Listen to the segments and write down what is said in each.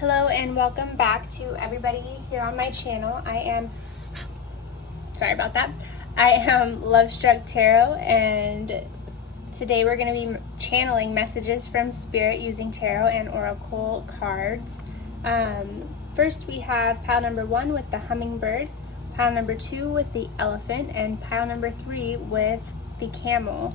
Hello and welcome back to everybody here on my channel. I am Lovestruck Tarot, and today we're going to be channeling messages from Spirit using tarot and oracle cards. First we have pile number 1 with the hummingbird, pile number 2 with the elephant, and pile number 3 with the camel.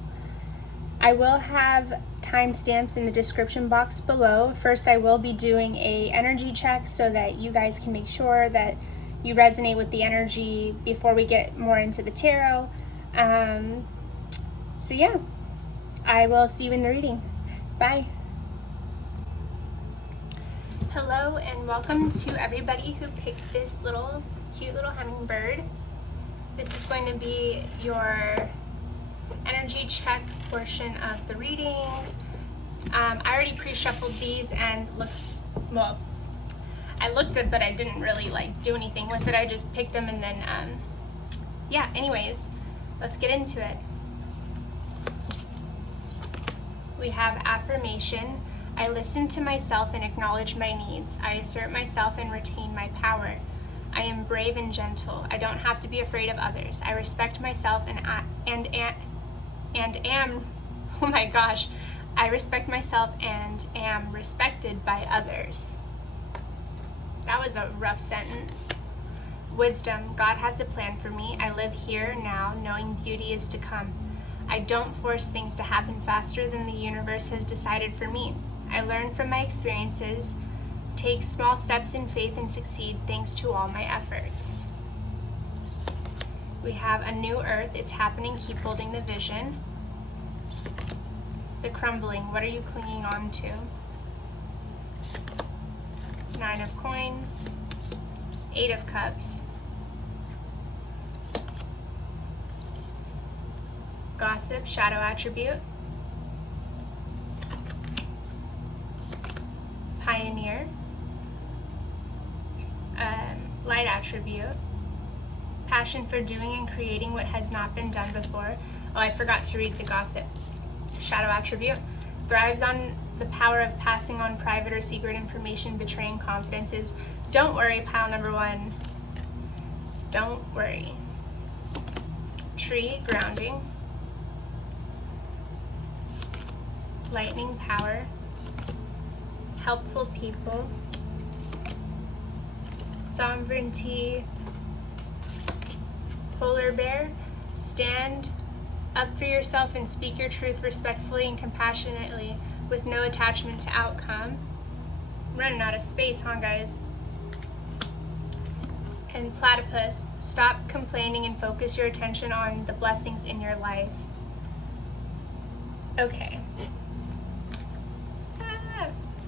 I will have timestamps in the description box below. First, I will be doing a energy check so that you guys can make sure that you resonate with the energy before we get more into the tarot. So yeah, I will see you in the reading. Bye. Hello and welcome to everybody who picked this cute little hummingbird. This is going to be your energy check portion of the reading. I already pre-shuffled these and I looked at, but I didn't really do anything with it. I just picked them and then yeah, anyways, let's get into it. We have affirmation. I listen to myself and acknowledge my needs. I assert myself and retain my power. I am brave and gentle. I don't have to be afraid of others. I respect myself and am, oh my gosh, I respect myself and am respected by others. That was a rough sentence. Wisdom. God has a plan for me. I live here now, knowing beauty is to come. I don't force things to happen faster than the universe has decided for me. I learn from my experiences, take small steps in faith, and succeed thanks to all my efforts. We have a new earth. It's happening. Keep holding the vision. The crumbling. What are you clinging on to? 9 of coins. 8 of cups. Gossip. Shadow attribute. Pioneer. Light attribute. Passion for doing and creating what has not been done before. Oh, I forgot to read the gossip. Shadow attribute. Thrives on the power of passing on private or secret information, betraying confidences. Don't worry, pile number 1. Don't worry. Tree, grounding. Lightning, power. Helpful people. Sovereignty. Polar bear. Stand up for yourself and speak your truth respectfully and compassionately with no attachment to outcome. I'm running out of space, huh, guys? And platypus. Stop complaining and focus your attention on the blessings in your life. Okay.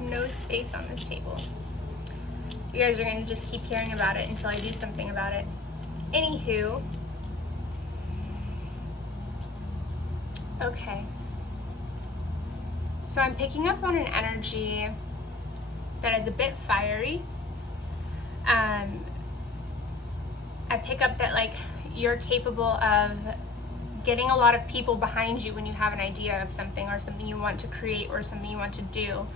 No space on this table. You guys are going to just keep hearing about it until I do something about it. Anywho. Okay. So I'm picking up on an energy that is a bit fiery. I pick up that you're capable of getting a lot of people behind you when you have an idea of something or something you want to create or something you want to do.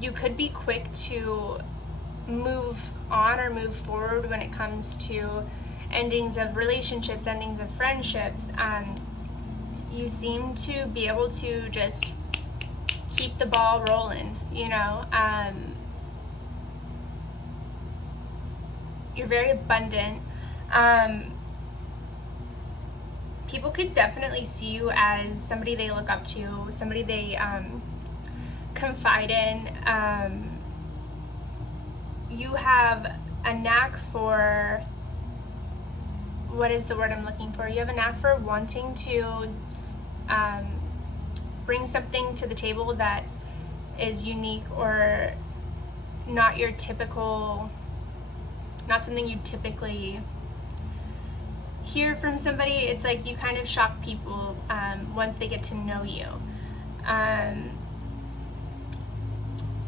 You could be quick to move on or move forward when it comes to endings of relationships, endings of friendships. You seem to be able to just keep the ball rolling, you know. You're very abundant. People could definitely see you as somebody they look up to, somebody they confide in. You have a knack for, what is the word I'm looking for? You have a knack for wanting to bring something to the table that is unique or not your typical, not something you typically hear from somebody. It's like you kind of shock people once they get to know you.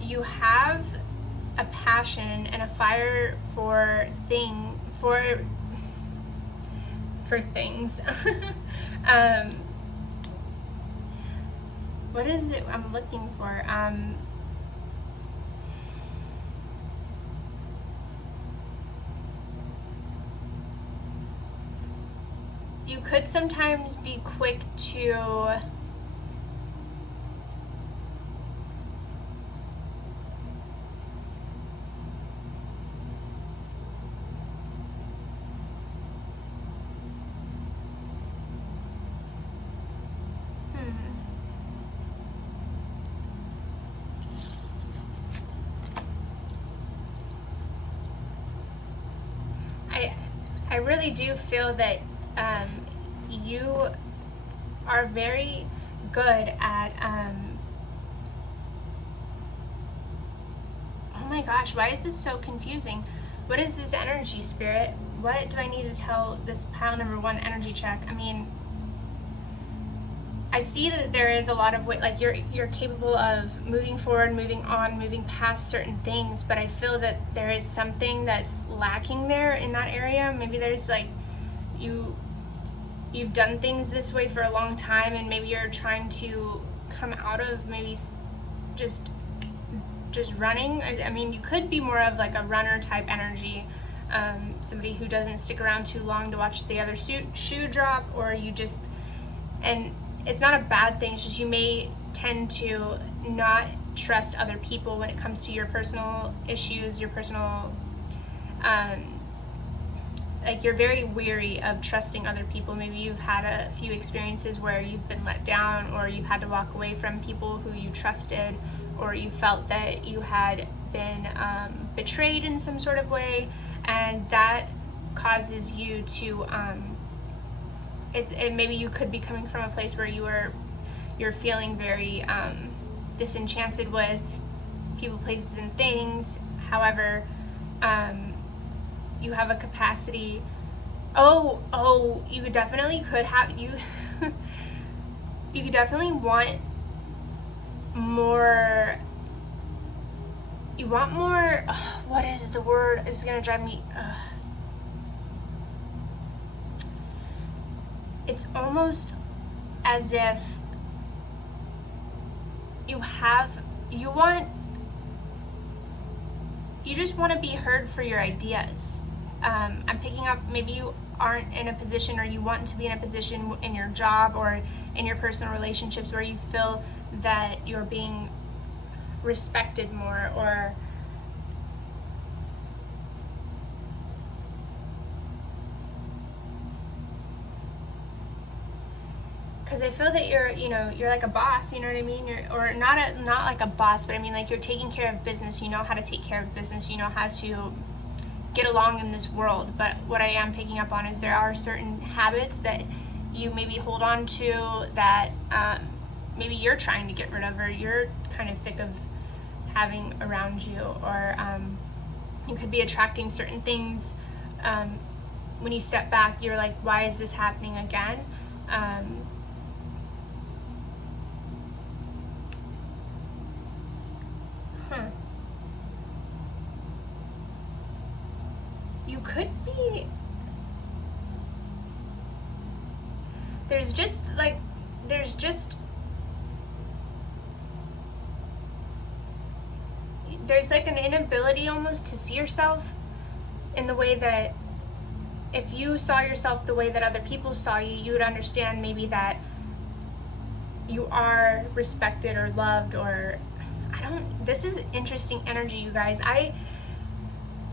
You have a passion and a fire for things. What is it I'm looking for? you could sometimes be quick to I really do feel that you are very good at, oh my gosh, why is this so confusing? What is this energy, Spirit? What do I need to tell this pile number 1 energy check? I mean, I see that there is a lot of way, like you're capable of moving forward, moving on, moving past certain things, but I feel that there is something that's lacking there in that area. Maybe there's like you've done things this way for a long time, and maybe you're trying to come out of maybe just running. I mean, you could be more of like a runner type energy, somebody who doesn't stick around too long to watch the other shoe drop, or you just, and it's not a bad thing, it's just you may tend to not trust other people when it comes to your personal issues, your personal, like you're very weary of trusting other people. Maybe you've had a few experiences where you've been let down, or you've had to walk away from people who you trusted, or you felt that you had been betrayed in some sort of way, and that causes you to, maybe you could be coming from a place where you're feeling very disenchanted with people, places, and things. However, you have a capacity. You definitely could have you could definitely want more. You want more. What is the word? It's gonna drive me. It's almost as if you just want to be heard for your ideas. I'm picking up, maybe you aren't in a position, or you want to be in a position in your job or in your personal relationships where you feel that you're being respected more, or because I feel that you're like a boss, you know what I mean? Or not like a boss, but I mean like you're taking care of business. You know how to take care of business. You know how to get along in this world. But what I am picking up on is there are certain habits that you maybe hold on to that maybe you're trying to get rid of, or you're kind of sick of having around you, or you could be attracting certain things. When you step back, you're like, why is this happening again? You could be, there's like an inability almost to see yourself in the way that if you saw yourself the way that other people saw you, you would understand maybe that you are respected or loved, or this is interesting energy, you guys. I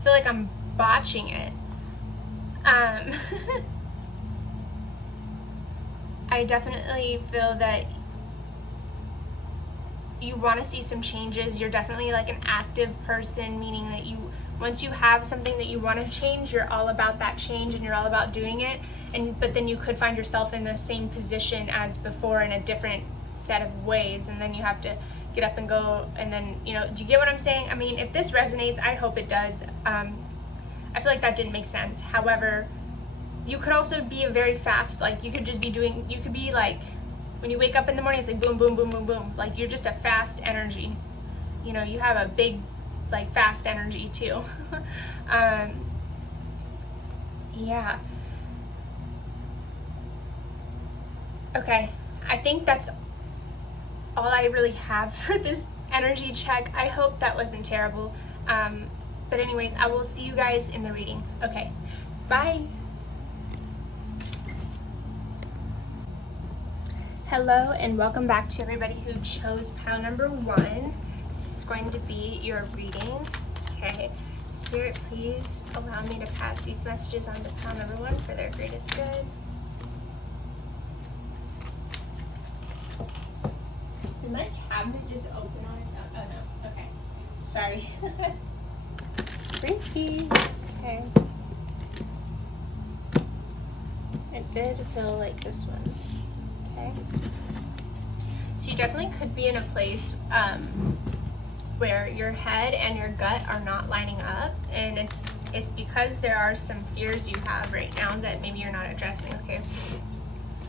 feel like I'm botching it. I definitely feel that you want to see some changes. You're definitely like an active person, meaning that once you have something that you want to change, you're all about that change and you're all about doing it. But then you could find yourself in the same position as before in a different set of ways, and then you have to get up and go, and then, do you get what I'm saying? I mean, if this resonates, I hope it does. I feel like that didn't make sense. However, you could also be a very fast, like you could be like, when you wake up in the morning, it's like boom, boom, boom, boom, boom. Like you're just a fast energy. You have a big, like fast energy too. Yeah. Okay, I think that's all I really have for this energy check. I hope that wasn't terrible. But anyways, I will see you guys in the reading. Okay, bye. Hello and welcome back to everybody who chose pile number 1. This is going to be your reading. Okay, Spirit, please allow me to pass these messages on to pile number 1 for their greatest good. Did my cabinet just open on its own? Oh no, okay. Sorry. Freaky. Okay. It did feel like this one. Okay. So you definitely could be in a place where your head and your gut are not lining up, and it's because there are some fears you have right now that maybe you're not addressing. Okay.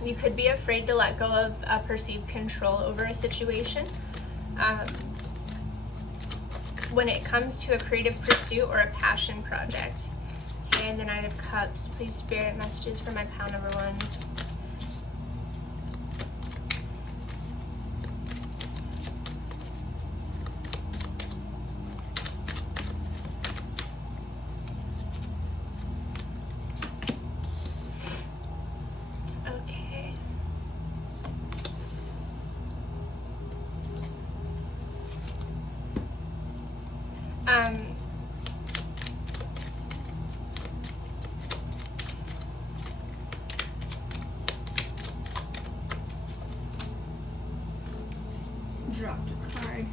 You could be afraid to let go of a perceived control over a situation. When it comes to a creative pursuit or a passion project. Okay, and the Knight of Cups. Please, Spirit, messages for my pile number 1s. Okay. Dropped a card.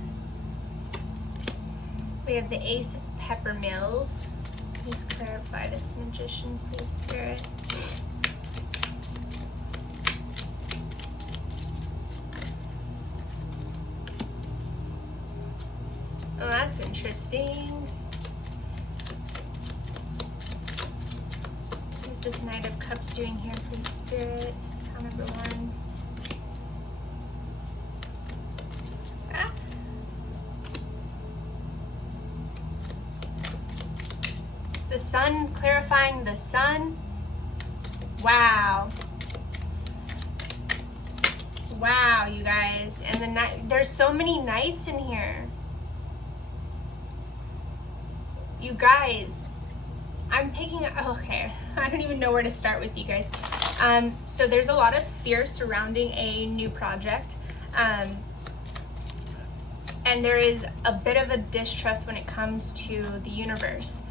We have the Ace of Peppermills. Please clarify this, Magician, please, Spirit. Oh, that's interesting. What is this Knight of Cups doing here, please, Spirit? Pile number 1. The Sun, clarifying the Sun. Wow. Wow, you guys. And the night, there's so many knights in here. You guys, I'm picking, okay, I don't even know where to start with you guys. So there's a lot of fear surrounding a new project. And there is a bit of a distrust when it comes to the universe.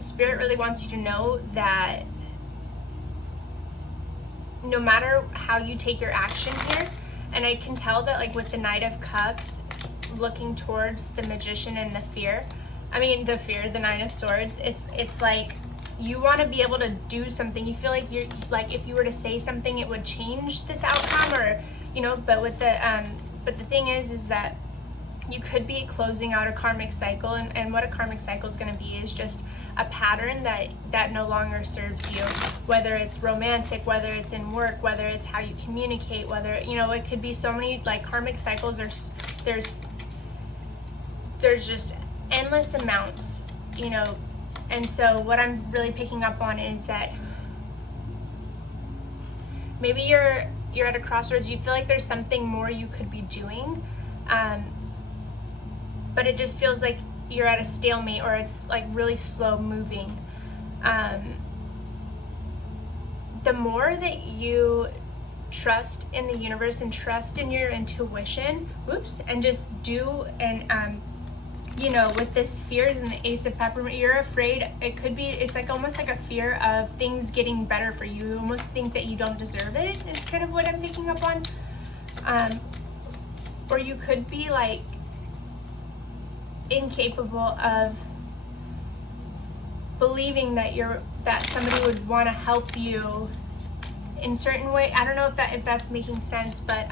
Spirit really wants you to know that no matter how you take your action here, and I can tell that like with the Knight of Cups looking towards the Magician and the Knight of Swords, it's like you want to be able to do something. You feel like you're like if you were to say something it would change this outcome, or but with the but the thing is that you could be closing out a karmic cycle, and what a karmic cycle is going to be is just a pattern that no longer serves you, whether it's romantic, whether it's in work, whether it's how you communicate, whether it could be so many like karmic cycles. There's just endless amounts, and so what I'm really picking up on is that maybe you're at a crossroads. You feel like there's something more you could be doing, but it just feels like you're at a stalemate, or it's like really slow moving. The more that you trust in the universe and trust in your intuition, and just do, and with this fears and the Ace of Peppermint, you're afraid. It's like almost like a fear of things getting better for you. You almost think that you don't deserve it, is kind of what I'm picking up on. Or you could be like incapable of believing that somebody would want to help you in certain way. I don't know if that's making sense, but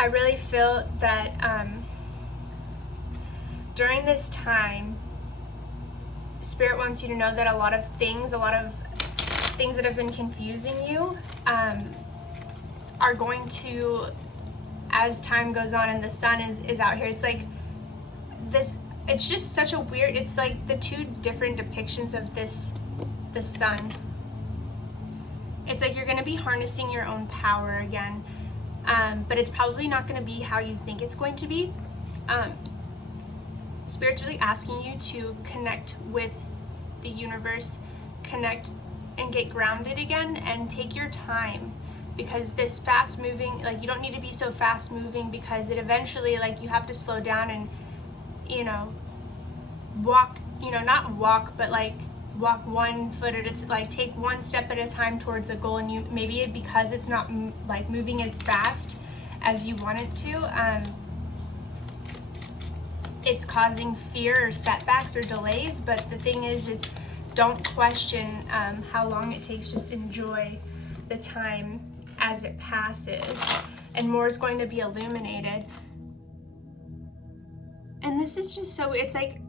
I really feel that during this time, Spirit wants you to know that a lot of things that have been confusing you are going to, as time goes on and the Sun is out here, it's like this, it's just such a weird, it's like the two different depictions of the Sun. It's like you're going to be harnessing your own power again, but it's probably not going to be how you think it's going to be. Spirit's really asking you to connect with the universe, connect and get grounded again, and take your time, because this fast moving, like, you don't need to be so fast moving, because it eventually, like, you have to slow down and, you know, walk, you know, not walk, but like walk 1 foot at a time, like take 1 step at a time towards a goal. And you maybe because it's not like moving as fast as you want it to, it's causing fear or setbacks or delays. But the thing is don't question how long it takes. Just enjoy the time as it passes, and more is going to be illuminated. And this is just so, it's like,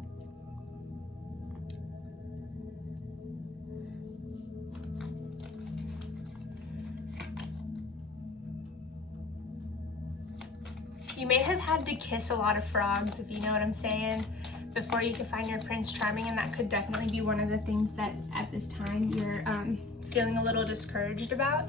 you may have had to kiss a lot of frogs, if you know what I'm saying, before you can find your Prince Charming, and that could definitely be one of the things that at this time you're feeling a little discouraged about.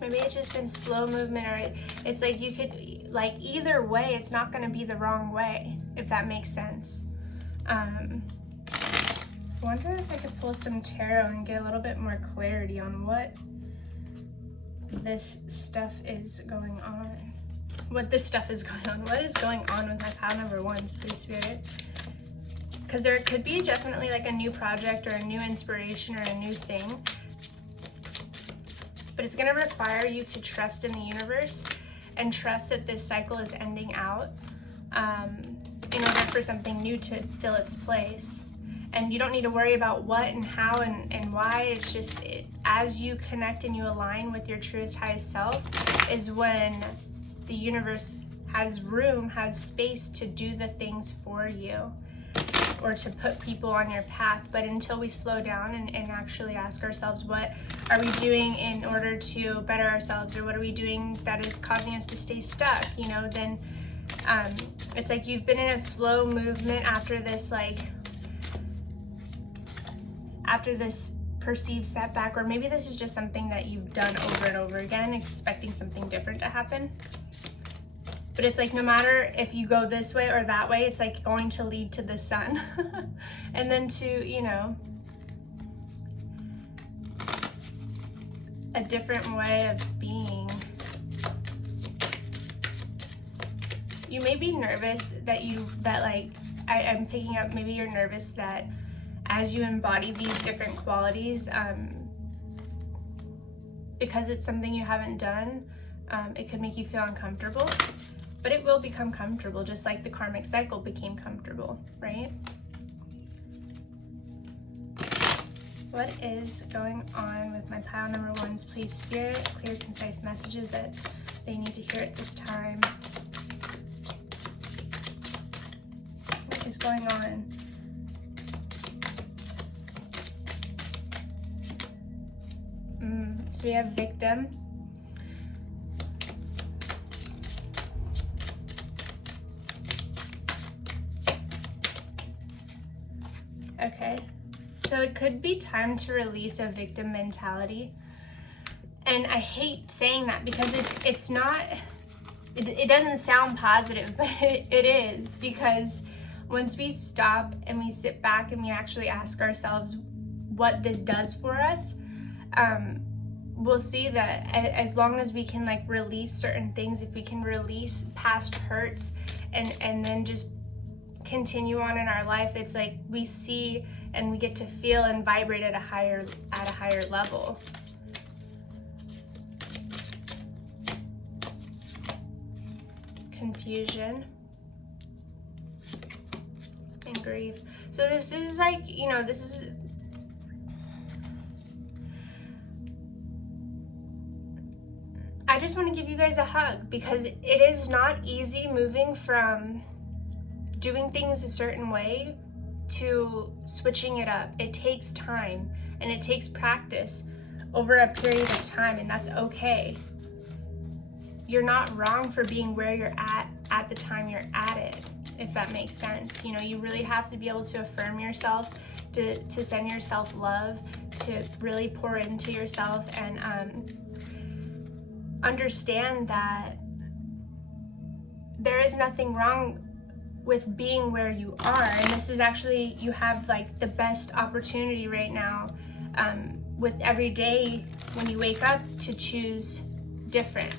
Maybe it's just been slow movement, or it's like you could, like, either way, it's not going to be the wrong way, if that makes sense. I wonder if I could pull some tarot and get a little bit more clarity on what this stuff is going on. What is going on with my pile number 1s, please, Spirit? Because there could be definitely like a new project or a new inspiration or a new thing. But it's going to require you to trust in the universe and trust that this cycle is ending out in order for something new to fill its place. And you don't need to worry about what and how and why. It's just as you connect and you align with your truest, highest self is when the universe has room, has space to do the things for you, or to put people on your path. But until we slow down and actually ask ourselves, what are we doing in order to better ourselves, or what are we doing that is causing us to stay stuck, you know, then it's like you've been in a slow movement after this, like, after this perceived setback, or maybe this is just something that you've done over and over again, expecting something different to happen. But it's like, no matter if you go this way or that way, it's like going to lead to the sun. And then to, you know, a different way of being. You may be nervous I'm picking up, maybe you're nervous that as you embody these different qualities, because it's something you haven't done, it could make you feel uncomfortable. But it will become comfortable, just like the karmic cycle became comfortable, right? What is going on with my pile number 1s, please, Spirit? Clear, concise messages that they need to hear at this time. What is going on? So we have victim. Okay, so it could be time to release a victim mentality. And I hate saying that because it's not, it doesn't sound positive, but it is, because once we stop and we sit back and we actually ask ourselves what this does for us, we'll see that as long as we can, like, release certain things, if we can release past hurts and then just continue on in our life, it's like we see and we get to feel and vibrate at a higher level. Confusion and grief. So this is like, you know, this is, I just want to give you guys a hug, because it is not easy moving from doing things a certain way to switching it up. It takes time and it takes practice over a period of time, and that's okay. You're not wrong for being where you're at the time you're at it, if that makes sense. You know, you really have to be able to affirm yourself, to send yourself love, to really pour into yourself, and understand that there is nothing wrong with being where you are. And this is actually, you have like the best opportunity right now with every day when you wake up to choose different.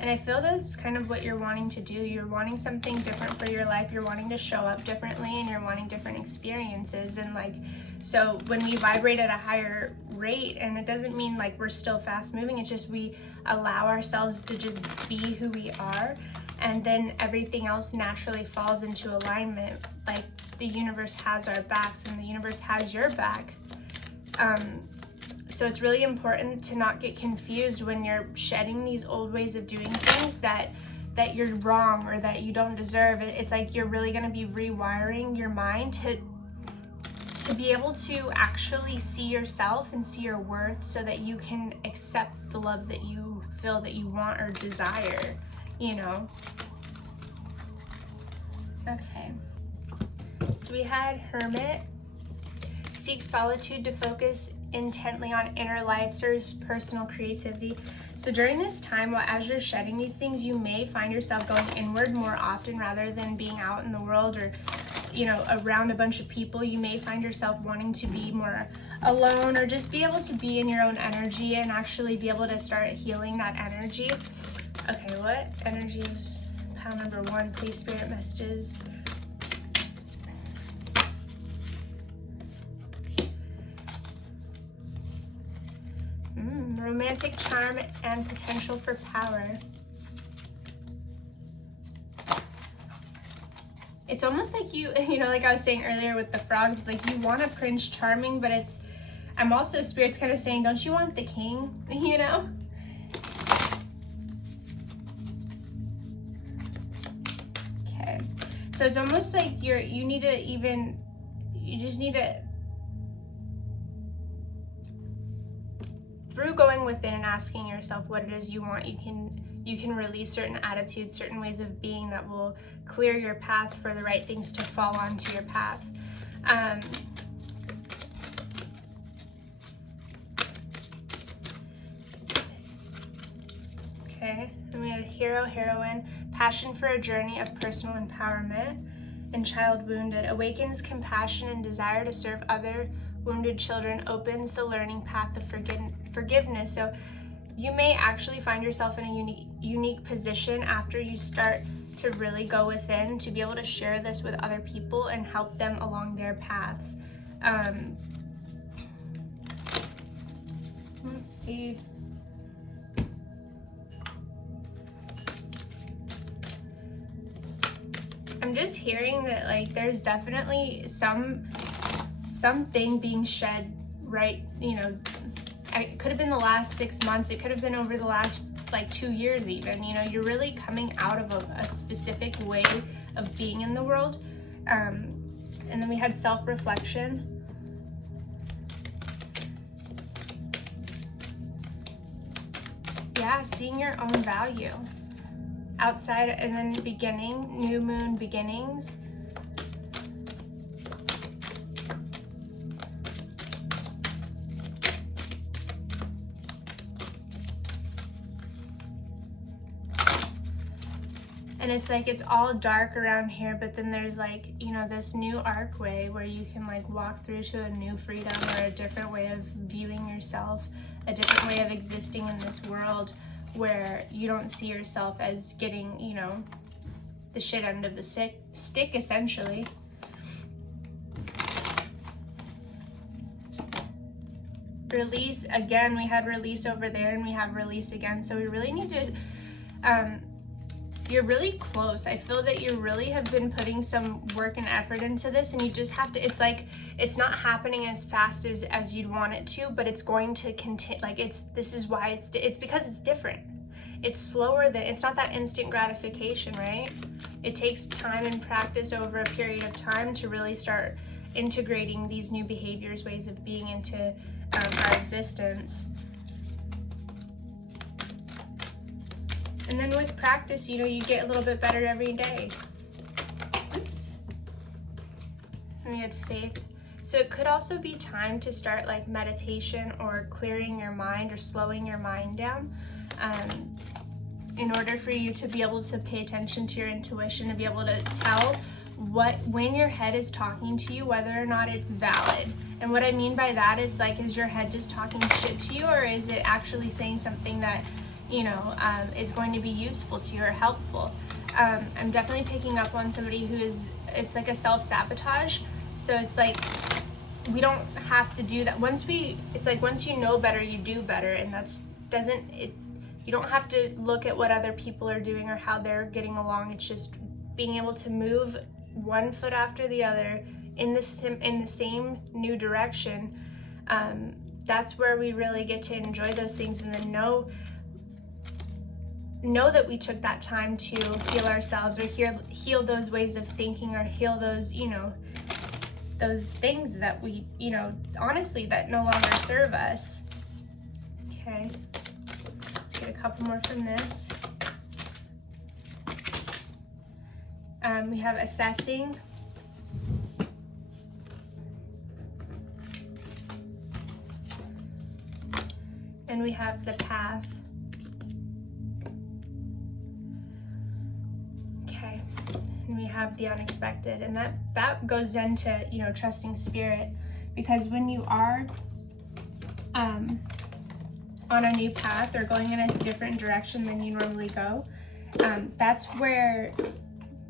And I feel that's kind of what you're wanting to do. You're wanting something different for your life. You're wanting to show up differently, and you're wanting different experiences. And like, so when we vibrate at a higher rate, and it doesn't mean like we're still fast moving, it's just we allow ourselves to just be who we are, and then everything else naturally falls into alignment. Like the universe has our backs, and the universe has your back. So it's really important to not get confused when you're shedding these old ways of doing things that you're wrong or that you don't deserve. It's like you're really going to be rewiring your mind to be able to actually see yourself and see your worth, so that you can accept the love that you feel that you want or desire, you know? Okay. So we had Hermit. Seek solitude to focus intently on inner life, serves personal creativity. So during this time, as you're shedding these things, you may find yourself going inward more often rather than being out in the world or, you know, around a bunch of people. You may find yourself wanting to be more alone, or just be able to be in your own energy and actually be able to start healing that energy. Okay, what energy is pile number 1? Please, spirit messages. Romantic charm and potential for power. It's almost like you know, like I was saying earlier with the frogs, it's like you want a Prince Charming, but I'm also, Spirit's kind of saying, don't you want the king, you know? Okay, so it's almost like you just need to, through going within and asking yourself what it is you want, you can release certain attitudes, certain ways of being that will clear your path for the right things to fall onto your path. Okay, and we had hero, heroine, passion for a journey of personal empowerment, and child wounded, awakens compassion and desire to serve other wounded children, opens the learning path of forgiveness. So you may actually find yourself in a unique position after you start to really go within to be able to share this with other people and help them along their paths. Let's see. I'm just hearing that like there's definitely something being shed, right? You know, it could have been the last 6 months, it could have been over the last like 2 years even. You know, you're really coming out of a specific way of being in the world. And then we had self-reflection. Yeah, seeing your own value outside, and then beginning, new moon beginnings. And it's like it's all dark around here, but then there's like, you know, this new archway where you can like walk through to a new freedom or a different way of viewing yourself, a different way of existing in this world where you don't see yourself as getting, you know, the shit end of the stick essentially. Release, again, we had release over there and we have release again. So we really need to, you're really close. I feel that you really have been putting some work and effort into this, and you just have to, it's like, it's not happening as fast as you'd want it to, but it's going to continue. Like this is why it's because it's different. It's slower than, it's not that instant gratification, right? It takes time and practice over a period of time to really start integrating these new behaviors, ways of being into our existence. And then with practice, you know, you get a little bit better every day. Oops. And we had faith. So it could also be time to start like meditation or clearing your mind or slowing your mind down, in order for you to be able to pay attention to your intuition, to be able to tell when your head is talking to you, whether or not it's valid. And what I mean by that is like, is your head just talking shit to you, or is it actually saying something that, you know, is going to be useful to you or helpful? I'm definitely picking up on somebody who is, it's like a self-sabotage. So it's like, we don't have to do that. It's like once you know better, you do better. And you don't have to look at what other people are doing or how they're getting along. It's just being able to move one foot after the other in the same new direction. That's where we really get to enjoy those things, and then know that we took that time to heal ourselves, or heal those ways of thinking, or heal those, you know, those things that we, you know, honestly, that no longer serve us. Okay, let's get a couple more from this. We have assessing. And we have the path. Okay, and we have the unexpected, and that goes into, you know, trusting spirit, because when you are on a new path or going in a different direction than you normally go, that's where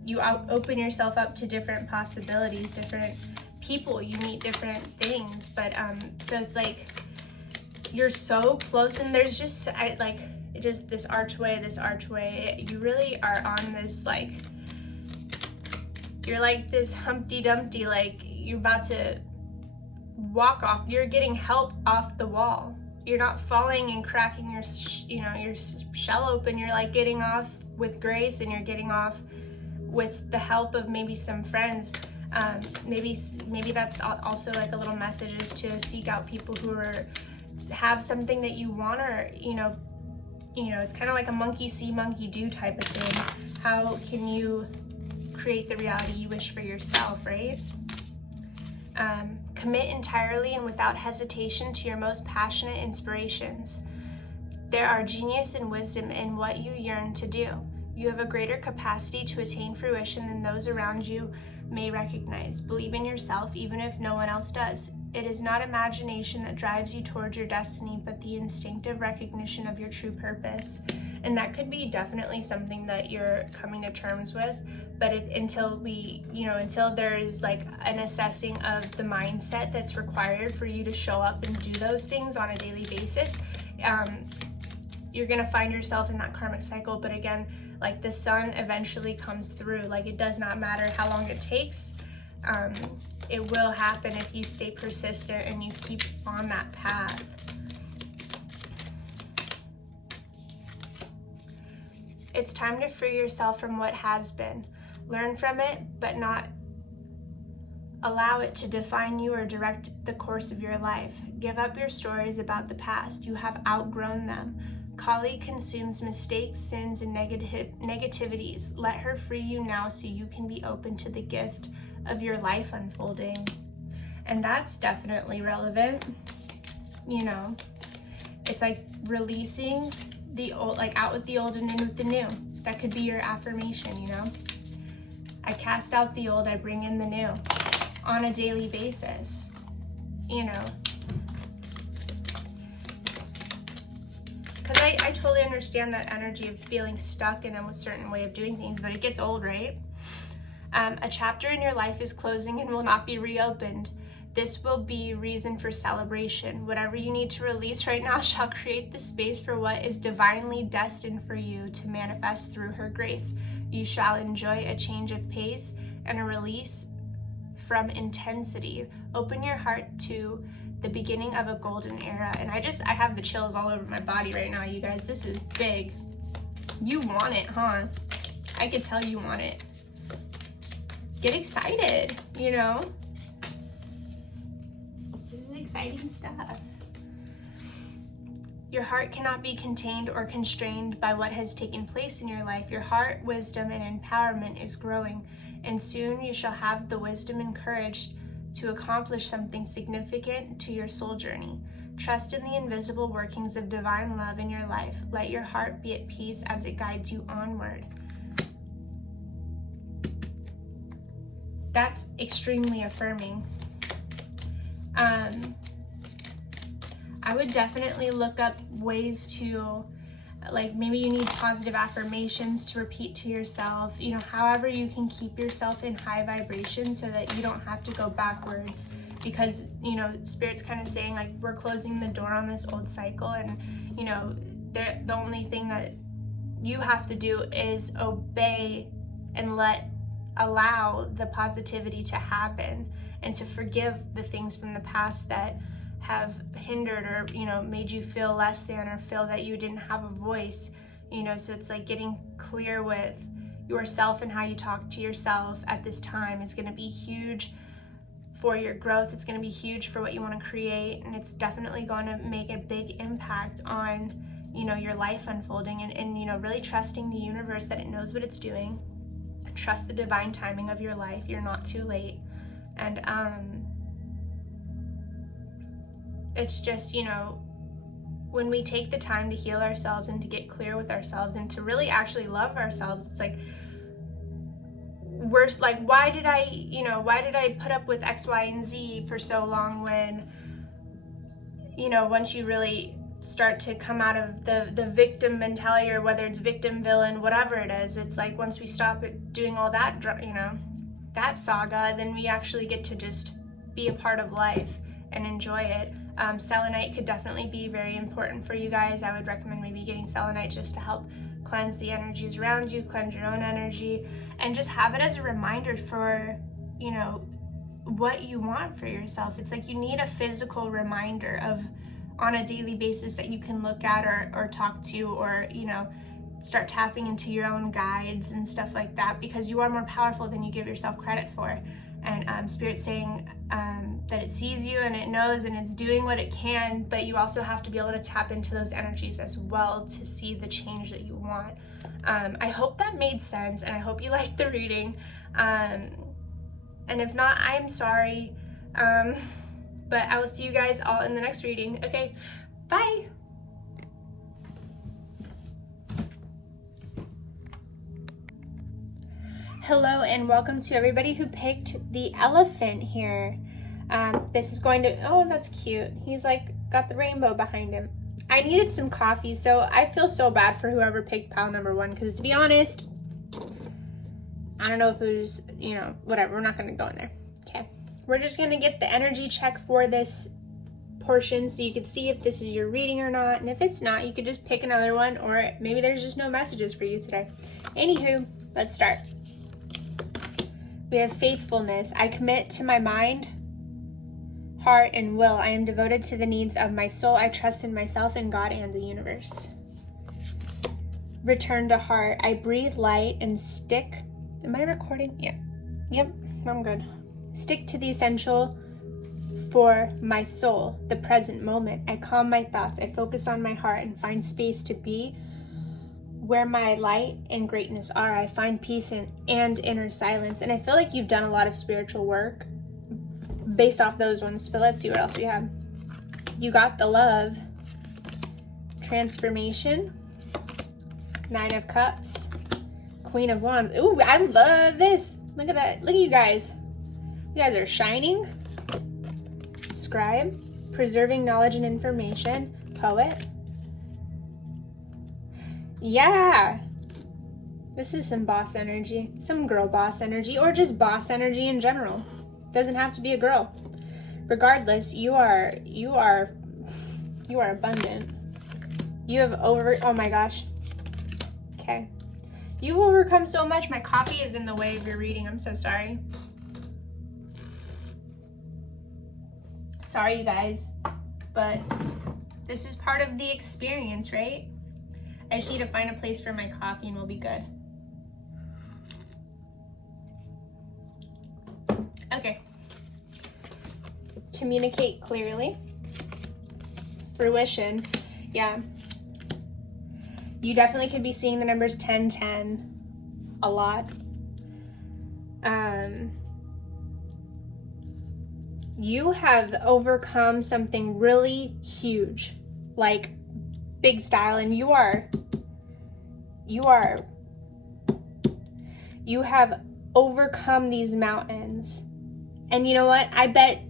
you open yourself up to different possibilities, different people, you meet different things. But so it's like you're so close, and there's just this archway. You really are on this, like, you're like this Humpty Dumpty, like you're about to walk off. You're getting help off the wall. You're not falling and cracking your shell open. You're like getting off with grace, and you're getting off with the help of maybe some friends. Maybe that's also like a little message, is to seek out people who have something that you want, or you know, it's kind of like a monkey see, monkey do type of thing. How can you create the reality you wish for yourself, right? Commit entirely and without hesitation to your most passionate inspirations. There are genius and wisdom in what you yearn to do. You have a greater capacity to attain fruition than those around you may recognize. Believe in yourself even if no one else does. It is not imagination that drives you towards your destiny, but the instinctive recognition of your true purpose. And that could be definitely something that you're coming to terms with. But until there is like an assessing of the mindset that's required for you to show up and do those things on a daily basis, you're gonna find yourself in that karmic cycle. But again, like the sun eventually comes through. Like it does not matter how long it takes. It will happen if you stay persistent and you keep on that path. It's time to free yourself from what has been. Learn from it, but not allow it to define you or direct the course of your life. Give up your stories about the past. You have outgrown them. Kali consumes mistakes, sins, and negativities. Let her free you now so you can be open to the gift of your life unfolding. And that's definitely relevant. You know, it's like releasing the old, like out with the old and in with the new. That could be your affirmation, you know. I cast out the old, I bring in the new on a daily basis, you know. Because I totally understand that energy of feeling stuck in a certain way of doing things, but it gets old, right? A chapter in your life is closing and will not be reopened. This will be reason for celebration. Whatever you need to release right now shall create the space for what is divinely destined for you to manifest through her grace. You shall enjoy a change of pace and a release from intensity. Open your heart to the beginning of a golden era. And I have the chills all over my body right now, you guys. This is big. You want it, huh? I could tell you want it. Get excited, you know? This is exciting stuff. Your heart cannot be contained or constrained by what has taken place in your life. Your heart, wisdom, and empowerment is growing, and soon you shall have the wisdom and courage to accomplish something significant to your soul journey. Trust in the invisible workings of divine love in your life. Let your heart be at peace as it guides you onward. That's extremely affirming. I would definitely look up ways to, like, maybe you need positive affirmations to repeat to yourself, you know, however you can keep yourself in high vibration so that you don't have to go backwards, because, you know, Spirit's kind of saying, like, we're closing the door on this old cycle, and, you know, the only thing that you have to do is obey and allow the positivity to happen, and to forgive the things from the past that have hindered or, you know, made you feel less than or feel that you didn't have a voice, you know. So it's like getting clear with yourself, and how you talk to yourself at this time is going to be huge for your growth. It's going to be huge for what you want to create, and it's definitely going to make a big impact on, you know, your life unfolding, and you know, really trusting the universe that it knows what it's doing. Trust the divine timing of your life. You're not too late. And it's just, you know, when we take the time to heal ourselves and to get clear with ourselves and to really actually love ourselves, it's like, we're like, why did I put up with X, Y, and Z for so long, when, you know, once you really start to come out of the victim mentality, or whether it's victim, villain, whatever it is, it's like, once we stop doing all that, you know, that saga, then we actually get to just be a part of life and enjoy it. Selenite could definitely be very important for you guys. I would recommend maybe getting selenite just to help cleanse the energies around you, cleanse your own energy, and just have it as a reminder for, you know, what you want for yourself. It's like you need a physical reminder of, on a daily basis, that you can look at or talk to, or, you know, start tapping into your own guides and stuff like that, because you are more powerful than you give yourself credit for. And Spirit's saying that it sees you and it knows and it's doing what it can, but you also have to be able to tap into those energies as well to see the change that you want. I hope that made sense, and I hope you liked the reading. And if not, I'm sorry. But I will see you guys all in the next reading. Okay, bye. Hello and welcome to everybody who picked the elephant here. This is going to, oh, that's cute. He's like got the rainbow behind him. I needed some coffee, so I feel so bad for whoever picked pile number 1, because to be honest, I don't know if it was, you know, whatever. We're not going to go in there. Okay. We're just going to get the energy check for this portion so you can see if this is your reading or not. And if it's not, you could just pick another one, or maybe there's just no messages for you today. Anywho, let's start. We have faithfulness. I commit to my mind, heart, and will. I am devoted to the needs of my soul. I trust in myself and God and the universe. Return to heart. I breathe light and stick. Am I recording? Yeah. Yep, I'm good. Stick to the essential for my soul, the present moment. I calm my thoughts. I focus on my heart and find space to be where my light and greatness are. I find peace and inner silence. And I feel like you've done a lot of spiritual work based off those ones, but let's see what else we have. You got the love, transformation, 9 of Cups, Queen of Wands. Ooh, I love this. Look at that. Look at you guys. You guys are shining. Scribe, preserving knowledge and information, Poet. Yeah, this is some boss energy, some girl boss energy, or just boss energy in general. Doesn't have to be a girl. Regardless, you are abundant. You have oh my gosh. Okay. You've overcome so much. My coffee is in the way of your reading. I'm so sorry. Sorry, you guys, but this is part of the experience, right? I just need to find a place for my coffee and we'll be good. Okay. Communicate clearly. Fruition. Yeah. You definitely could be seeing the numbers 10, 10 a lot. you have overcome something really huge, like big style, and you have overcome these mountains. And you know what? I bet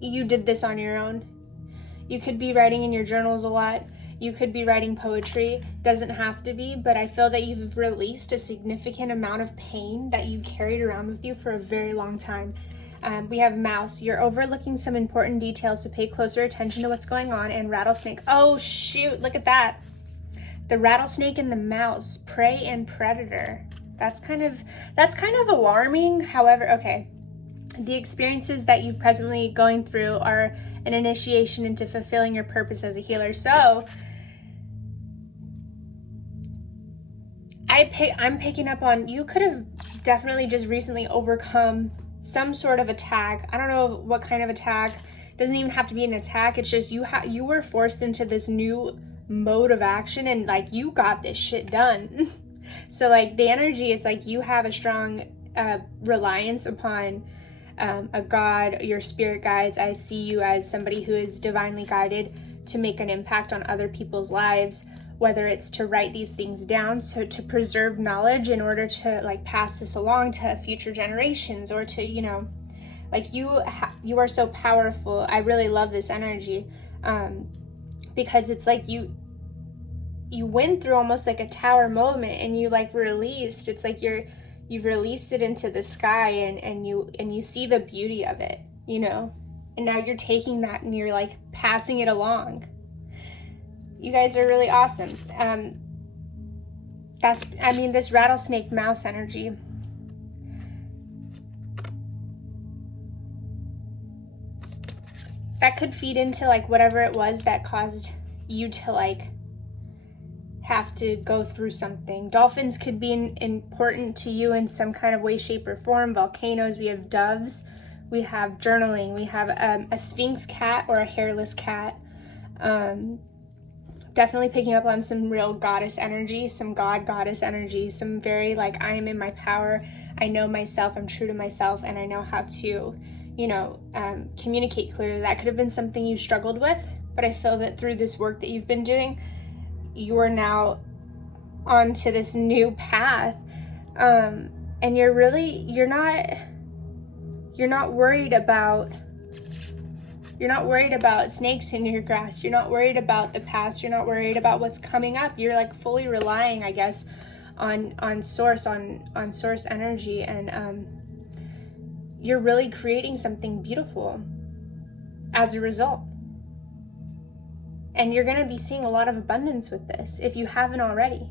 you did this on your own. You could be writing in your journals a lot. You could be writing poetry. Doesn't have to be, but I feel that you've released a significant amount of pain that you carried around with you for a very long time. We have mouse. You're overlooking some important details, so pay closer attention to what's going on. And rattlesnake. Oh shoot, look at that. The rattlesnake and the mouse, prey and predator. That's kind of alarming. However, okay. The experiences that you're presently going through are an initiation into fulfilling your purpose as a healer. So I'm picking up on, you could have definitely just recently overcome some sort of attack. I don't know what kind of attack. It doesn't even have to be an attack. It's just you were forced into this new mode of action, and like you got this shit done. So like the energy, it's like you have a strong reliance upon a God, your spirit guides. I see you as somebody who is divinely guided to make an impact on other people's lives, whether it's to write these things down, so to preserve knowledge in order to like pass this along to future generations, or to, you know, like you are so powerful. I really love this energy because it's like you went through almost like a tower moment, and you like released. It's like you've released it into the sky, and you see the beauty of it, you know, and now you're taking that and you're like passing it along. You guys are really awesome. This rattlesnake mouse energy. That could feed into like whatever it was that caused you to like have to go through something. Dolphins could be important to you in some kind of way, shape, or form. Volcanoes, we have doves, we have journaling, we have a sphinx cat or a hairless cat. Definitely picking up on some real goddess energy, some goddess energy, some very like, I am in my power, I know myself, I'm true to myself, and I know how to, you know, communicate clearly. That could have been something you struggled with, but I feel that through this work that you've been doing, you are now onto this new path, and you're not worried about snakes in your grass. You're not worried about the past. You're not worried about what's coming up. You're like fully relying, I guess, on source energy, and you're really creating something beautiful as a result. And you're going to be seeing a lot of abundance with this if you haven't already.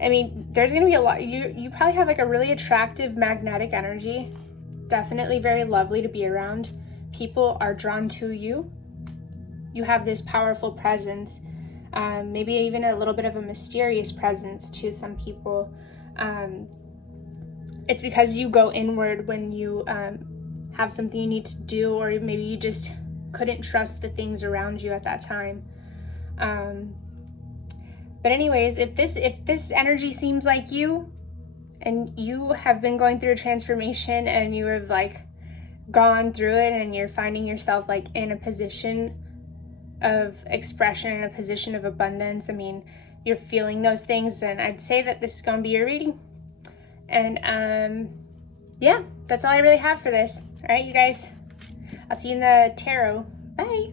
I mean, there's going to be a lot. You probably have like a really attractive magnetic energy. Definitely very lovely to be around. People are drawn to you. You have this powerful presence, maybe even a little bit of a mysterious presence to some people. It's because you go inward when you have something you need to do, or maybe you just couldn't trust the things around you at that time. But anyways, if this energy seems like you, and you have been going through a transformation, and you have like gone through it, and you're finding yourself like in a position of expression, in a position of abundance, I mean, you're feeling those things, then I'd say that this is going to be your reading. And yeah, that's all I really have for this. All right, you guys, I'll see you in the tarot. Bye.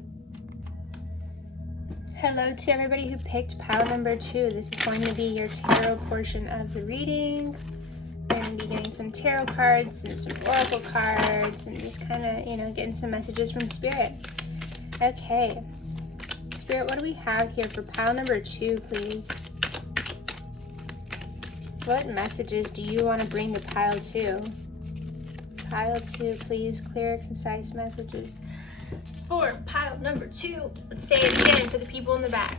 Hello to everybody who picked pile number 2. This is going to be your tarot portion of the reading. We're going to be getting some tarot cards and some oracle cards, and just kind of, you know, getting some messages from Spirit. Okay. Spirit, what do we have here for pile number 2, please? What messages do you want to bring to pile 2? Pile 2, please. Clear, concise messages for pile number 2. Let's say it again for the people in the back.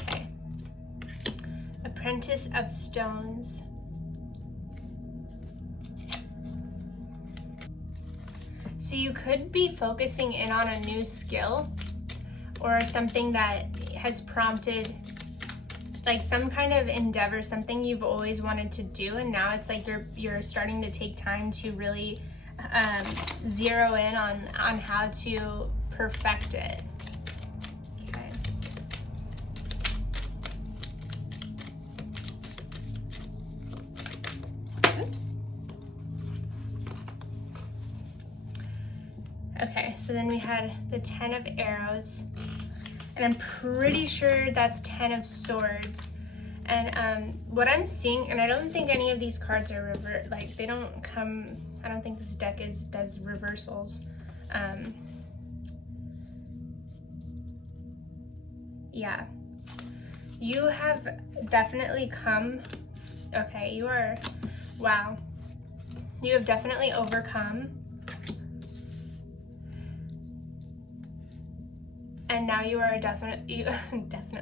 Okay. Apprentice of Stones. So you could be focusing in on a new skill or something that has prompted like some kind of endeavor, something you've always wanted to do, and now it's like you're starting to take time to really zero in on how to perfect it. Okay. Oops. Okay, so then we had the 10 of arrows, and I'm pretty sure that's 10 of swords. And what I'm seeing, and I don't think any of these cards are like they don't come, I don't think this deck does reversals. Yeah, you have definitely come, okay, you are, wow, you have definitely overcome. And now you are definite,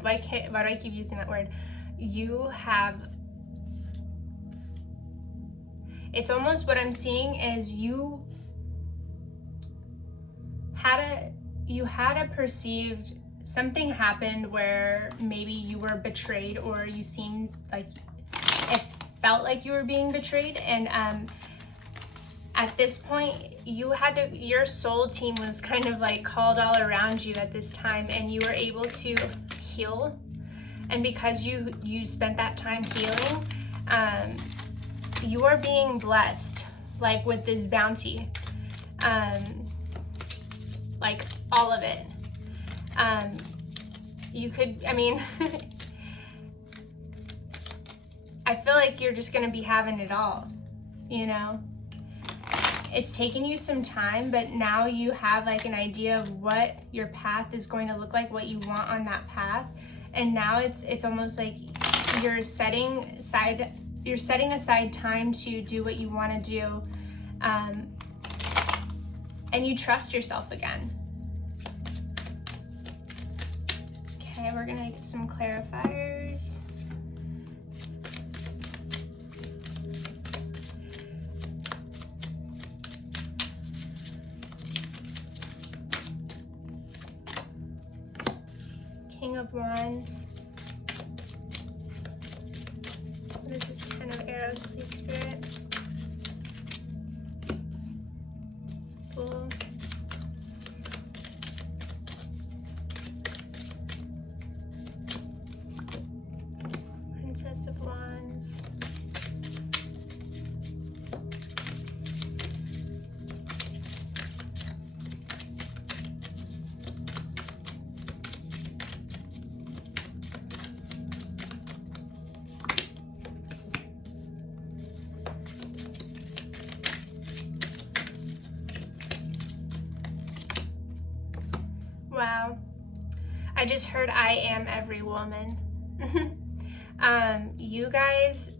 why do I keep using that word? You have, it's almost what I'm seeing is you had a perceived, something happened where maybe you were betrayed, or you seemed like, it felt like you were being betrayed. And at this point, your soul team was kind of like called all around you at this time, and you were able to heal. And because you spent that time healing, you are being blessed, like with this bounty, like all of it. You could, I mean, I feel like you're just gonna be having it all, you know? It's taken you some time, but now you have like an idea of what your path is going to look like, what you want on that path. And now it's almost like you're setting aside time to do what you want to do, and you trust yourself again. Okay, we're gonna get some clarifiers. King of Wands. What is this? 10 of arrows, please, Spirit. Fool. Princess of Wands. Wow, I just heard I am every woman. You guys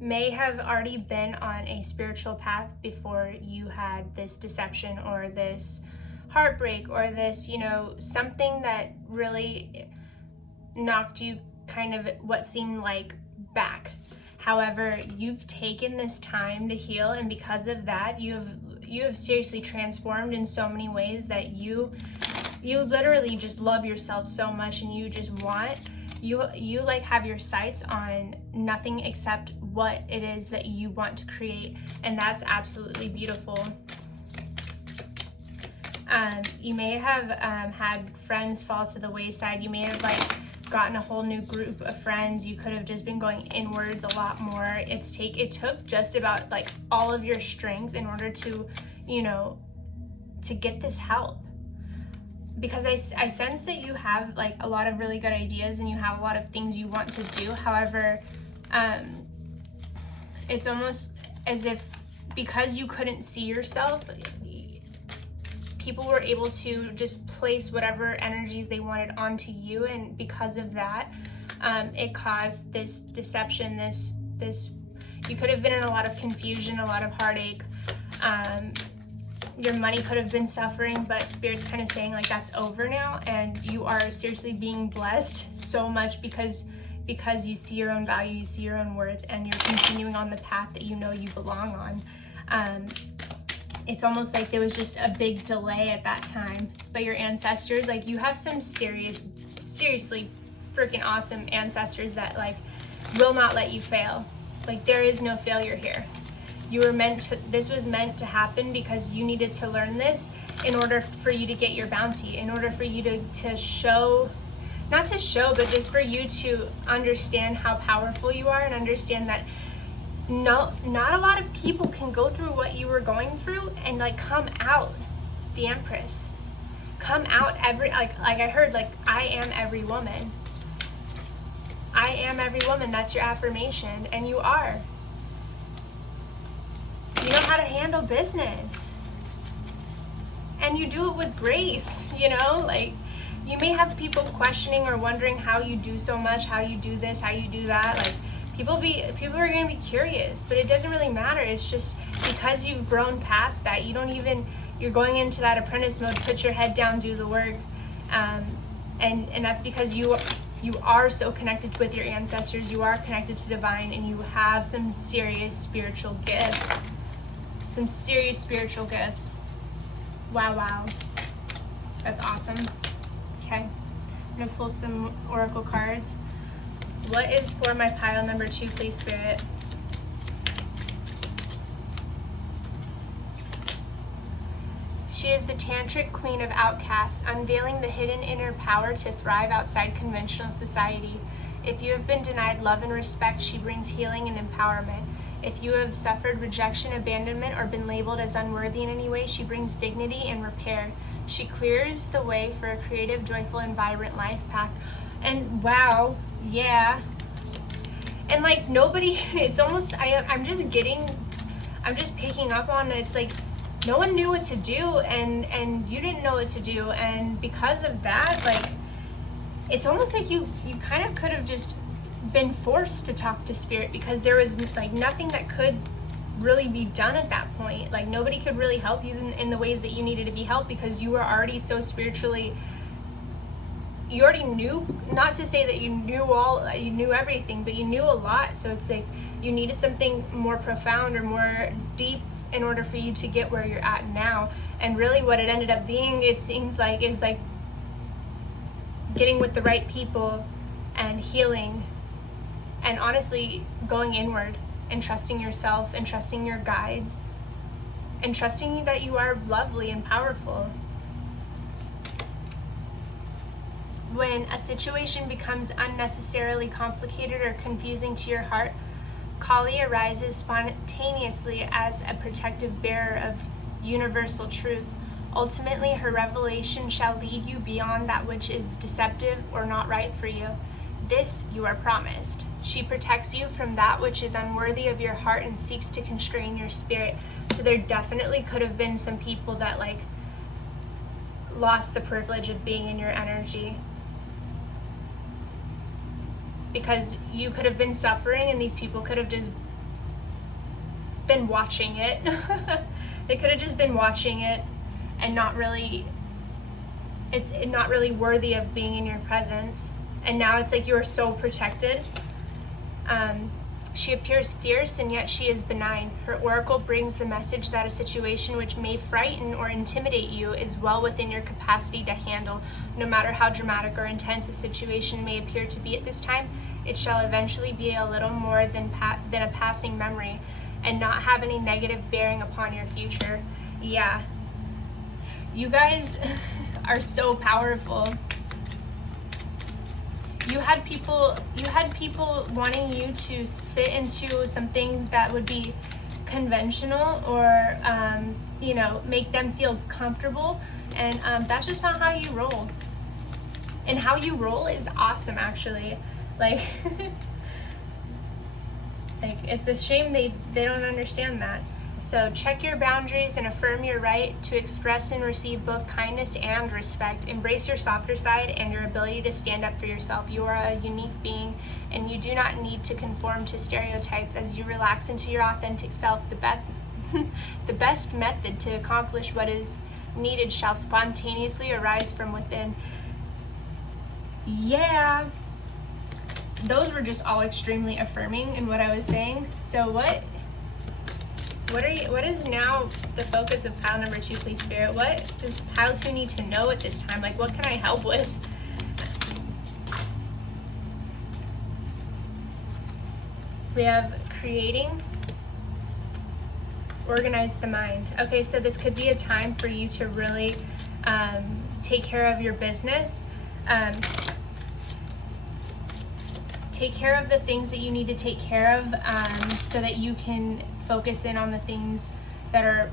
may have already been on a spiritual path before you had this deception or this heartbreak or this, you know, something that really knocked you kind of what seemed like back. However, you've taken this time to heal, and because of that, you have seriously transformed in so many ways that you literally just love yourself so much, and you just want, you like have your sights on nothing except what it is that you want to create, and that's absolutely beautiful. You may have had friends fall to the wayside. You may have like gotten a whole new group of friends. You could have just been going inwards a lot more. It took just about like all of your strength in order to, you know, to get this help. Because I sense that you have like a lot of really good ideas and you have a lot of things you want to do. However, it's almost as if because you couldn't see yourself, people were able to just place whatever energies they wanted onto you, and because of that, it caused this deception, this you could have been in a lot of confusion, a lot of heartache. Your money could have been suffering, but Spirit's kind of saying like that's over now, and you are seriously being blessed so much because you see your own value, you see your own worth, and you're continuing on the path that you know you belong on. it's almost like there was just a big delay at that time. But your ancestors, like, you have some seriously freaking awesome ancestors that, like, will not let you fail. Like, there is no failure here. You were meant to, this was meant to happen because you needed to learn this in order for you to get your bounty, in order for you to show, not to show, but just for you to understand how powerful you are, and understand that not a lot of people can go through what you were going through and, like, come out the Empress. Come out like I heard, like, I am every woman. I am every woman. That's your affirmation, and you are. You know how to handle business, and you do it with grace, you know? Like, you may have people questioning or wondering how you do so much, how you do this, how you do that. Like, people are going to be curious, but it doesn't really matter. It's just because you've grown past that, you're going into that apprentice mode. Put your head down, do the work, and that's because you are so connected with your ancestors. You are connected to divine, and you have some serious spiritual gifts. Some serious spiritual gifts. Wow. That's awesome. Okay. I'm going to pull some oracle cards. What is for my pile number 2, please, Spirit? She is the tantric queen of outcasts, unveiling the hidden inner power to thrive outside conventional society. If you have been denied love and respect, she brings healing and empowerment. If you have suffered rejection, abandonment, or been labeled as unworthy in any way, she brings dignity and repair. She clears the way for a creative, joyful, and vibrant life path. And wow, yeah. And, like, nobody, it's almost, I'm just picking up on it. It's like, no one knew what to do, and you didn't know what to do, and because of that, like, it's almost like you kind of could have just been forced to talk to Spirit, because there was, like, nothing that could really be done at that point. Like, nobody could really help you in the ways that you needed to be helped, because you were already so spiritually, you already knew, not to say that you knew everything, but you knew a lot. So it's like you needed something more profound or more deep in order for you to get where you're at now. And really what it ended up being, it seems like, is like getting with the right people and healing, and honestly going inward and trusting yourself and trusting your guides and trusting that you are lovely and powerful. When a situation becomes unnecessarily complicated or confusing to your heart, Kali arises spontaneously as a protective bearer of universal truth. Ultimately, her revelation shall lead you beyond that which is deceptive or not right for you. This you are promised. She protects you from that which is unworthy of your heart and seeks to constrain your spirit. So there definitely could have been some people that, like, lost the privilege of being in your energy, because you could have been suffering and these people could have just been watching it. They could have just been watching it and it's not really worthy of being in your presence. And now it's like you are so protected. She appears fierce, and yet she is benign. Her oracle brings the message that a situation which may frighten or intimidate you is well within your capacity to handle. No matter how dramatic or intense a situation may appear to be at this time, it shall eventually be a little more than a passing memory, and not have any negative bearing upon your future. Yeah. You guys are so powerful. You had people wanting you to fit into something that would be conventional or, make them feel comfortable. And that's just not how you roll. And how you roll is awesome, actually. Like, it's a shame they don't understand that. So check your boundaries and affirm your right to express and receive both kindness and respect. Embrace your softer side and your ability to stand up for yourself. You are a unique being, and you do not need to conform to stereotypes. As you relax into your authentic self, the best method to accomplish what is needed shall spontaneously arise from within. Yeah. Those were just all extremely affirming in what I was saying. So What is now the focus of pile number 2, please, Spirit? What does pile 2 need to know at this time? Like, what can I help with? We have creating, organize the mind. Okay, so this could be a time for you to really take care of your business. Take care of the things that you need to take care of, so that you can focus in on the things that are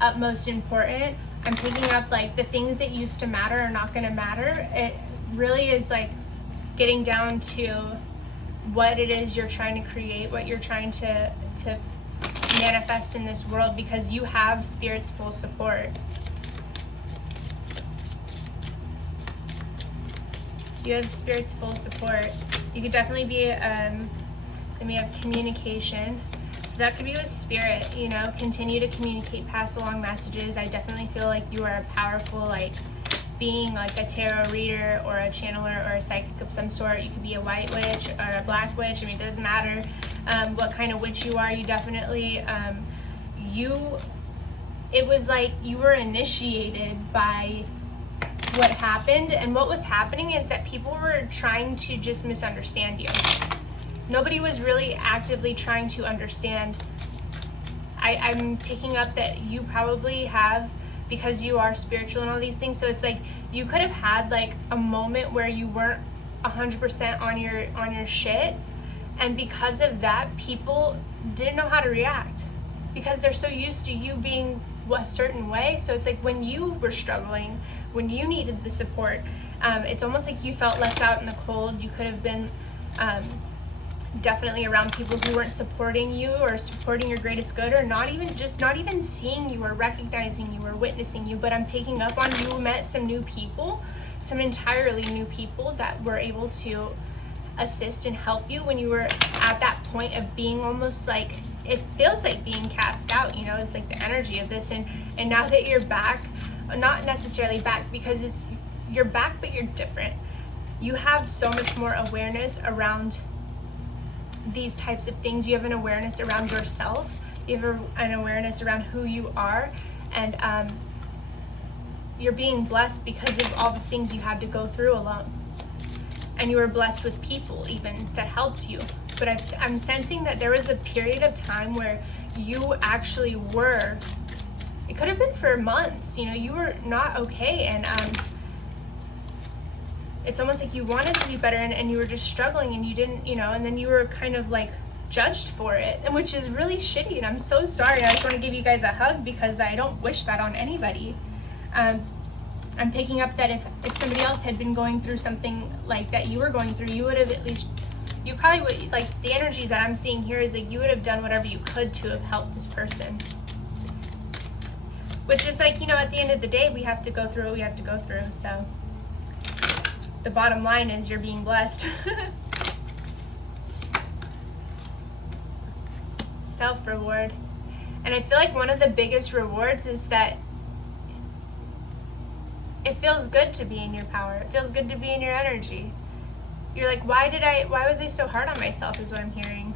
utmost important. I'm picking up like the things that used to matter are not going to matter. It really is like getting down to what it is you're trying to create, what you're trying to manifest in this world, because you have Spirit's full support. You have Spirit's full support. You could definitely be, then we have communication. So that could be with Spirit, you know, continue to communicate, pass along messages. I definitely feel like you are a powerful, like, being like a tarot reader or a channeler or a psychic of some sort. You could be a white witch or a black witch. I mean, it doesn't matter what kind of witch you are. You definitely, it was like you were initiated by what happened, and what was happening is that people were trying to just misunderstand you. Nobody was really actively trying to understand. I'm picking up that you probably have, because you are spiritual and all these things, so it's like you could have had like a moment where you weren't 100% on your shit, and because of that, people didn't know how to react because they're so used to you being a certain way. So it's like when you were struggling, when you needed the support, it's almost like you felt left out in the cold. You could have been definitely around people who weren't supporting you or supporting your greatest good, or not even seeing you or recognizing you or witnessing you. But I'm picking up on you met some new people, some entirely new people that were able to assist and help you when you were at that point of being almost like, it feels like being cast out, you know, it's like the energy of this. And now that you're back, not necessarily back because you're back, but you're different. You have so much more awareness around these types of things. You have an awareness around yourself. You have an awareness around who you are, and you're being blessed because of all the things you had to go through alone. And you were blessed with people even that helped you. But I'm sensing that there was a period of time where you actually were, it could have been for months, you know, you were not okay, and it's almost like you wanted to be better, and you were just struggling, and you didn't, you know, and then you were kind of like judged for it, which is really shitty, and I'm so sorry. I just want to give you guys a hug because I don't wish that on anybody. I'm picking up that if somebody else had been going through something like that you were going through, you would have at least, you probably would, like the energy that I'm seeing here is like you would have done whatever you could to have helped this person. Which is like, you know, at the end of the day, we have to go through what we have to go through. So the bottom line is you're being blessed. Self-reward. And I feel like one of the biggest rewards is that it feels good to be in your power. It feels good to be in your energy. You're like, why was I so hard on myself, is what I'm hearing.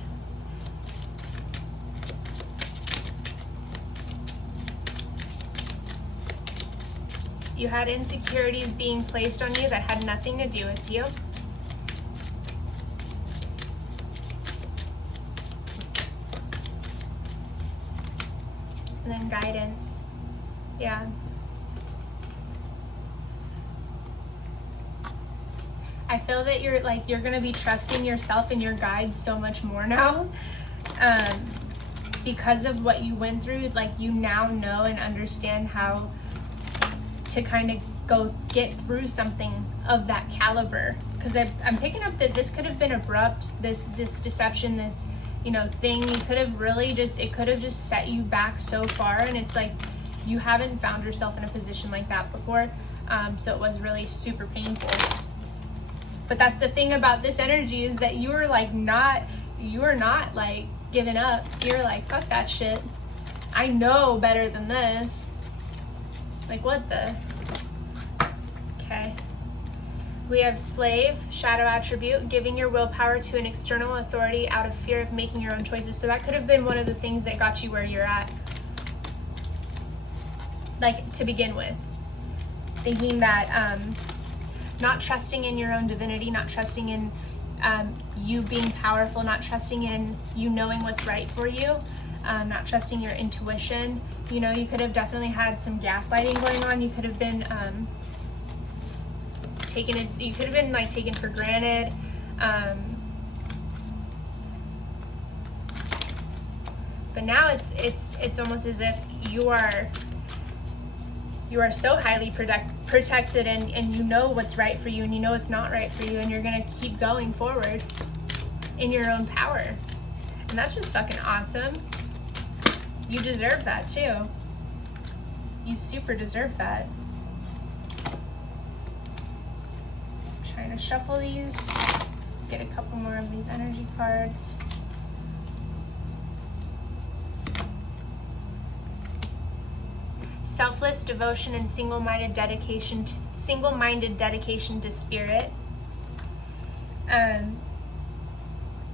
You had insecurities being placed on you that had nothing to do with you. And then guidance. Yeah. I feel that you're going to be trusting yourself and your guides so much more now. Because of what you went through, like you now know and understand how to kind of go get through something of that caliber. Because I'm picking up that this could have been abrupt, this deception, this, you know, thing. You could have really it could have just set you back so far, and it's like you haven't found yourself in a position like that before. So it was really super painful. But that's the thing about this energy, is that you were not like giving up. You're like, fuck that shit. I know better than this. Like, what the? Okay. We have slave, shadow attribute, giving your willpower to an external authority out of fear of making your own choices. So that could have been one of the things that got you where you're at. Like, to begin with. Thinking that, not trusting in your own divinity, not trusting in you being powerful, not trusting in you knowing what's right for you, not trusting your intuition. You know, you could have definitely had some gaslighting going on. You could have been you could have been like taken for granted. But now it's almost as if you are so highly protected, and you know what's right for you, and you know what's not right for you, and you're gonna keep going forward in your own power. And that's just fucking awesome. You deserve that too. You super deserve that. Trying to shuffle these, get a couple more of these energy cards. Selfless devotion and single-minded dedication to spirit.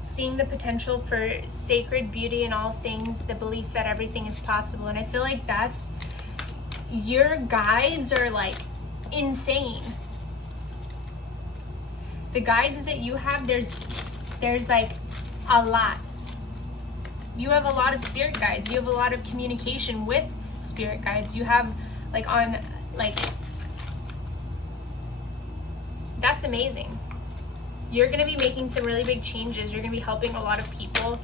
Seeing the potential for sacred beauty in all things, the belief that everything is possible. And I feel like that's, your guides are like insane. The guides that you have, there's like a lot. You have a lot of spirit guides. You have a lot of communication with spirit guides. You have that's amazing. You're going to be making some really big changes. You're going to be helping a lot of people.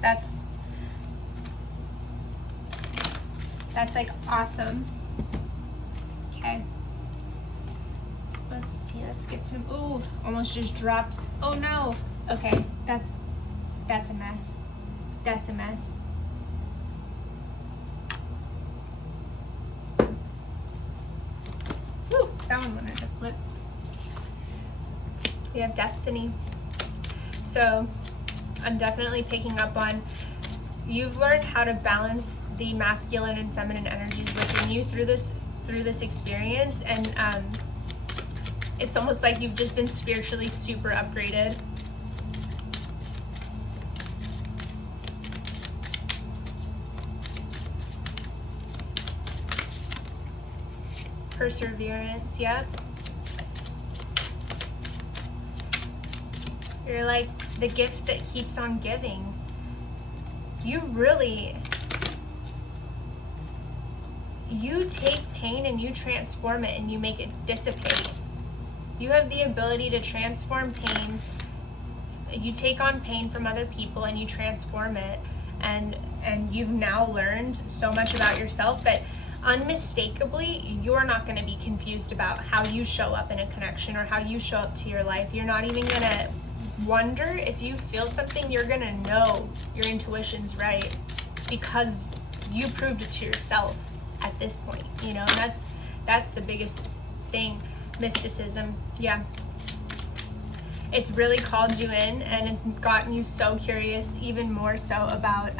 That's like awesome. Okay. Let's see. Let's get some. Ooh, almost just dropped. Oh no. Okay. That's a mess. That's a mess. Woo, that one wanted to flip. We have destiny. So I'm definitely picking up on, you've learned how to balance the masculine and feminine energies within you through this experience, and it's almost like you've just been spiritually super upgraded. Perseverance, yep. You're like the gift that keeps on giving. You take pain and you transform it and you make it dissipate. You have the ability to transform pain. You take on pain from other people and you transform it. And you've now learned so much about yourself that unmistakably, you're not going to be confused about how you show up in a connection or how you show up to your life. You're not even going to wonder if you feel something. You're going to know your intuition's right because you proved it to yourself at this point, you know, and that's the biggest thing. Mysticism, yeah. It's really called you in, and it's gotten you so curious, even more so about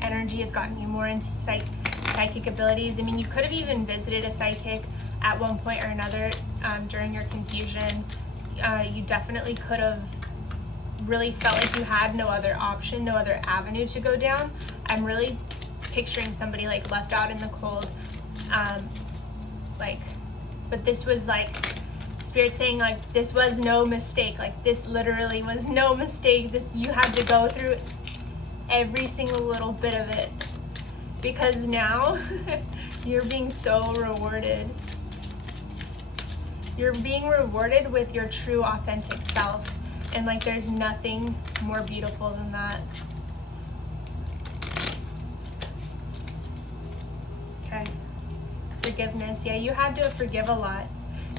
energy. It's gotten you more into psychic abilities. I mean, you could have even visited a psychic at one point or another during your confusion. You definitely could have really felt like you had no other option, no other avenue to go down. I'm really picturing somebody like left out in the cold, but this was like Spirit saying like this was no mistake, like this literally was no mistake. This, you had to go through every single little bit of it, because now you're being so rewarded. You're being rewarded with your true authentic self, and like there's nothing more beautiful than that. Okay. Forgiveness. Yeah, you had to forgive a lot.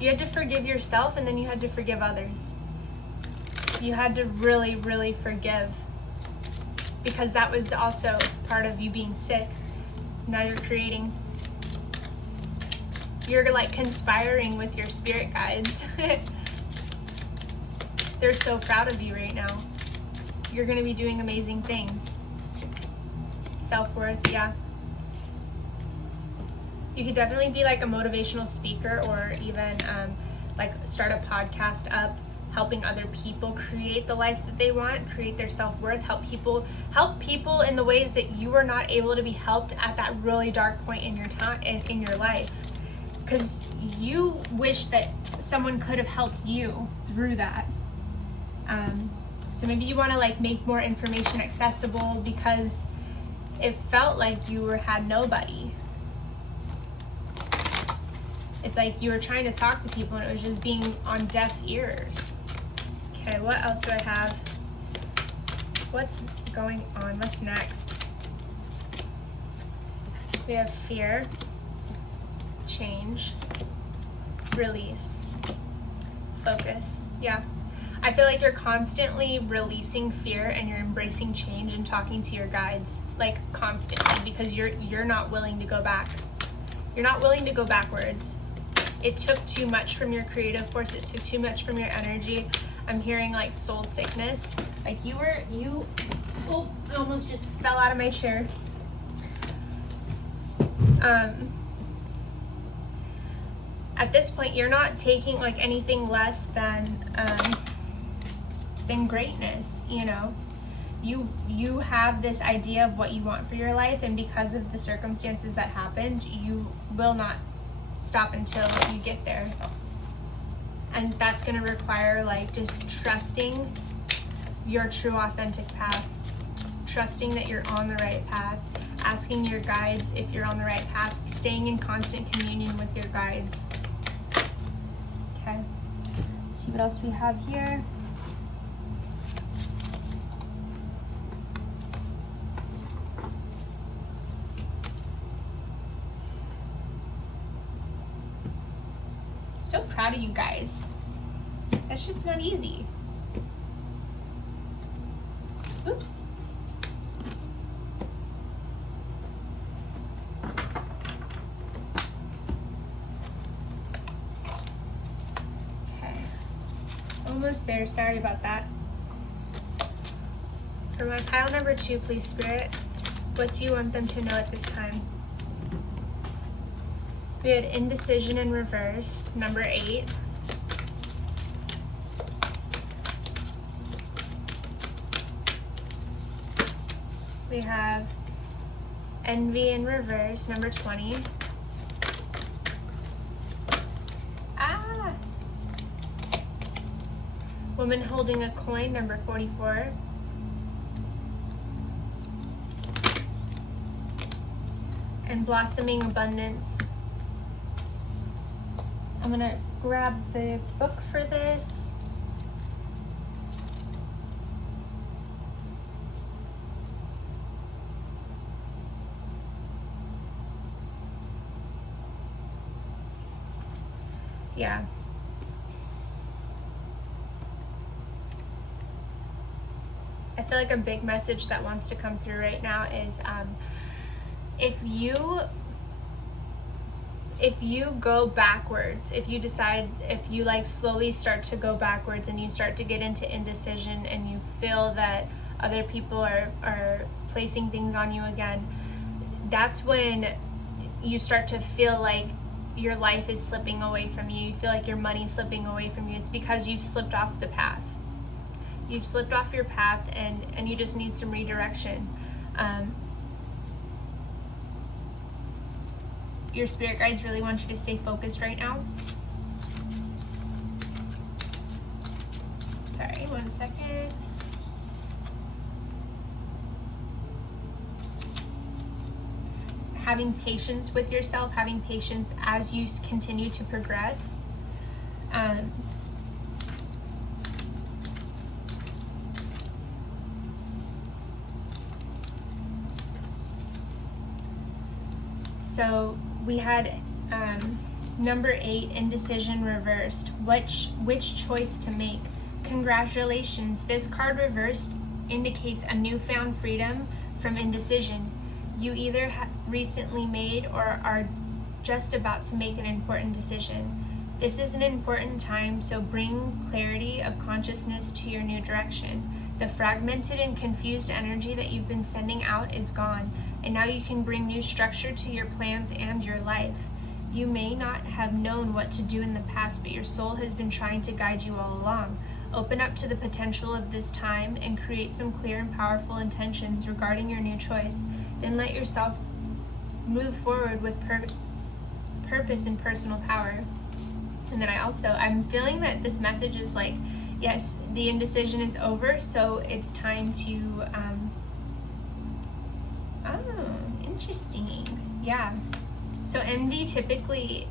You had to forgive yourself, and then you had to forgive others. You had to really, really forgive, because that was also part of you being sick. Now you're creating. You're like conspiring with your spirit guides. They're so proud of you right now. You're going to be doing amazing things. Self-worth, yeah. You could definitely be like a motivational speaker, or even like start a podcast up, helping other people create the life that they want, create their self-worth, help people in the ways that you were not able to be helped at that really dark point in your time in your life, because you wish that someone could have helped you through that. So maybe you want to like make more information accessible because it felt like you had nobody. It's like you were trying to talk to people and it was just being on deaf ears. Okay, what else do I have? What's going on? What's next? We have fear, change, release, focus. Yeah. I feel like you're constantly releasing fear and you're embracing change and talking to your guides, like constantly, because you're not willing to go back. You're not willing to go backwards. It took too much from your creative force. It took too much from your energy. I'm hearing like soul sickness. Like oh, I almost just fell out of my chair. At this point, you're not taking like anything less than greatness, you know? You have this idea of what you want for your life, and because of the circumstances that happened, you will not stop until you get there. And that's going to require like just trusting your true authentic path, trusting that you're on the right path, asking your guides if you're on the right path, staying in constant communion with your guides. Okay, let's see what else we have here. So proud of you guys. That shit's not easy. Oops. Okay. Almost there. Sorry about that. For my pile number 2, please, Spirit, what do you want them to know at this time? We had indecision in reverse, number 8. We have envy in reverse, number 20. Woman holding a coin, number 44. And blossoming abundance. I'm gonna grab the book for this. Yeah. I feel like a big message that wants to come through right now is if you go backwards, if you like slowly start to go backwards and you start to get into indecision and you feel that other people are placing things on you again, that's when you start to feel like your life is slipping away from you. You feel like your money's slipping away from you. It's because you've slipped off the path. You've slipped off your path and you just need some redirection. Your spirit guides really want you to stay focused right now. Sorry, 1 second. Having patience with yourself, having patience as you continue to progress. So we had number 8, indecision reversed. Which choice to make? Congratulations, this card reversed indicates a newfound freedom from indecision. You either recently made or are just about to make an important decision. This is an important time, so bring clarity of consciousness to your new direction. The fragmented and confused energy that you've been sending out is gone, and now you can bring new structure to your plans and your life. You may not have known what to do in the past, but your soul has been trying to guide you all along. Open up to the potential of this time and create some clear and powerful intentions regarding your new choice. Then let yourself move forward with purpose and personal power. And then I'm feeling that this message is like, yes, the indecision is over, so it's time to, interesting. Yeah. So envy typically,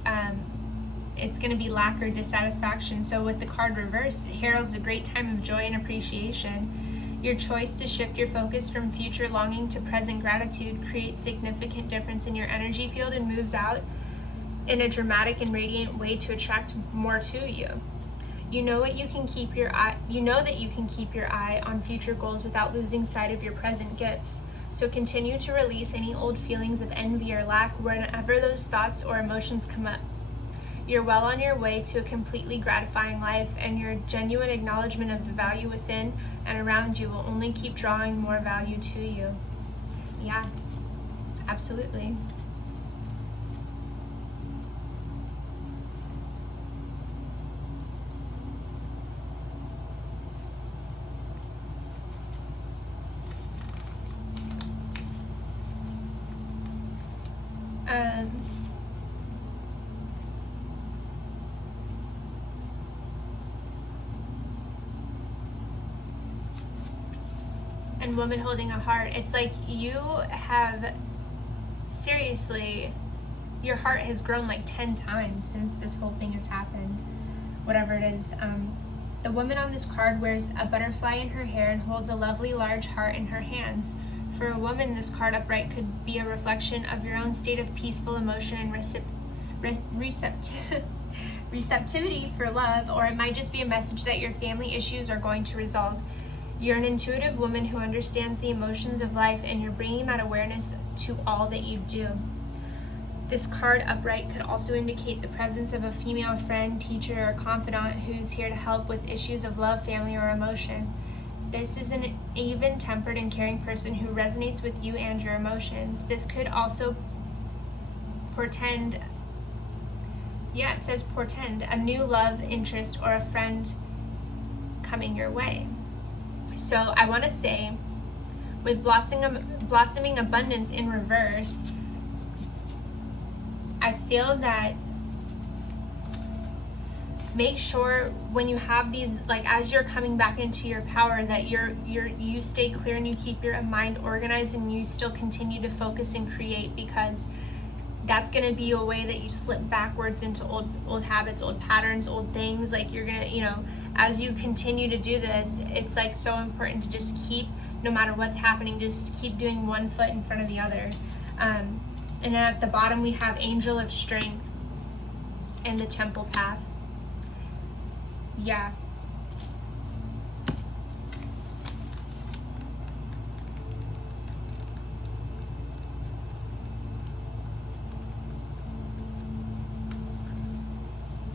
it's going to be lack or dissatisfaction. So with the card reversed, it heralds a great time of joy and appreciation. Your choice to shift your focus from future longing to present gratitude creates significant difference in your energy field and moves out in a dramatic and radiant way to attract more to you. You know that you can keep your eye on future goals without losing sight of your present gifts. So continue to release any old feelings of envy or lack whenever those thoughts or emotions come up. You're well on your way to a completely gratifying life, and your genuine acknowledgement of the value within and around you will only keep drawing more value to you. Yeah, absolutely. And woman holding a heart, it's like you have, seriously, your heart has grown like 10 times since this whole thing has happened, whatever it is. The woman on this card wears a butterfly in her hair and holds a lovely large heart in her hands. For a woman, this card upright could be a reflection of your own state of peaceful emotion and receptivity for love, or it might just be a message that your family issues are going to resolve. You're an intuitive woman who understands the emotions of life, and you're bringing that awareness to all that you do. This card upright could also indicate the presence of a female friend, teacher, or confidant who's here to help with issues of love, family, or emotion. This is an even-tempered and caring person who resonates with you and your emotions. This could also portend a new love interest or a friend coming your way. So I want to say, with blossoming abundance in reverse, I feel that make sure when you have these, like as you're coming back into your power, that you stay clear and you keep your mind organized and you still continue to focus and create, because that's going to be a way that you slip backwards into old habits, old patterns, old things. Like you're going to, as you continue to do this, it's like so important to just keep, no matter what's happening, just keep doing one foot in front of the other. And then at the bottom we have Angel of Strength and the Temple Path. Yeah.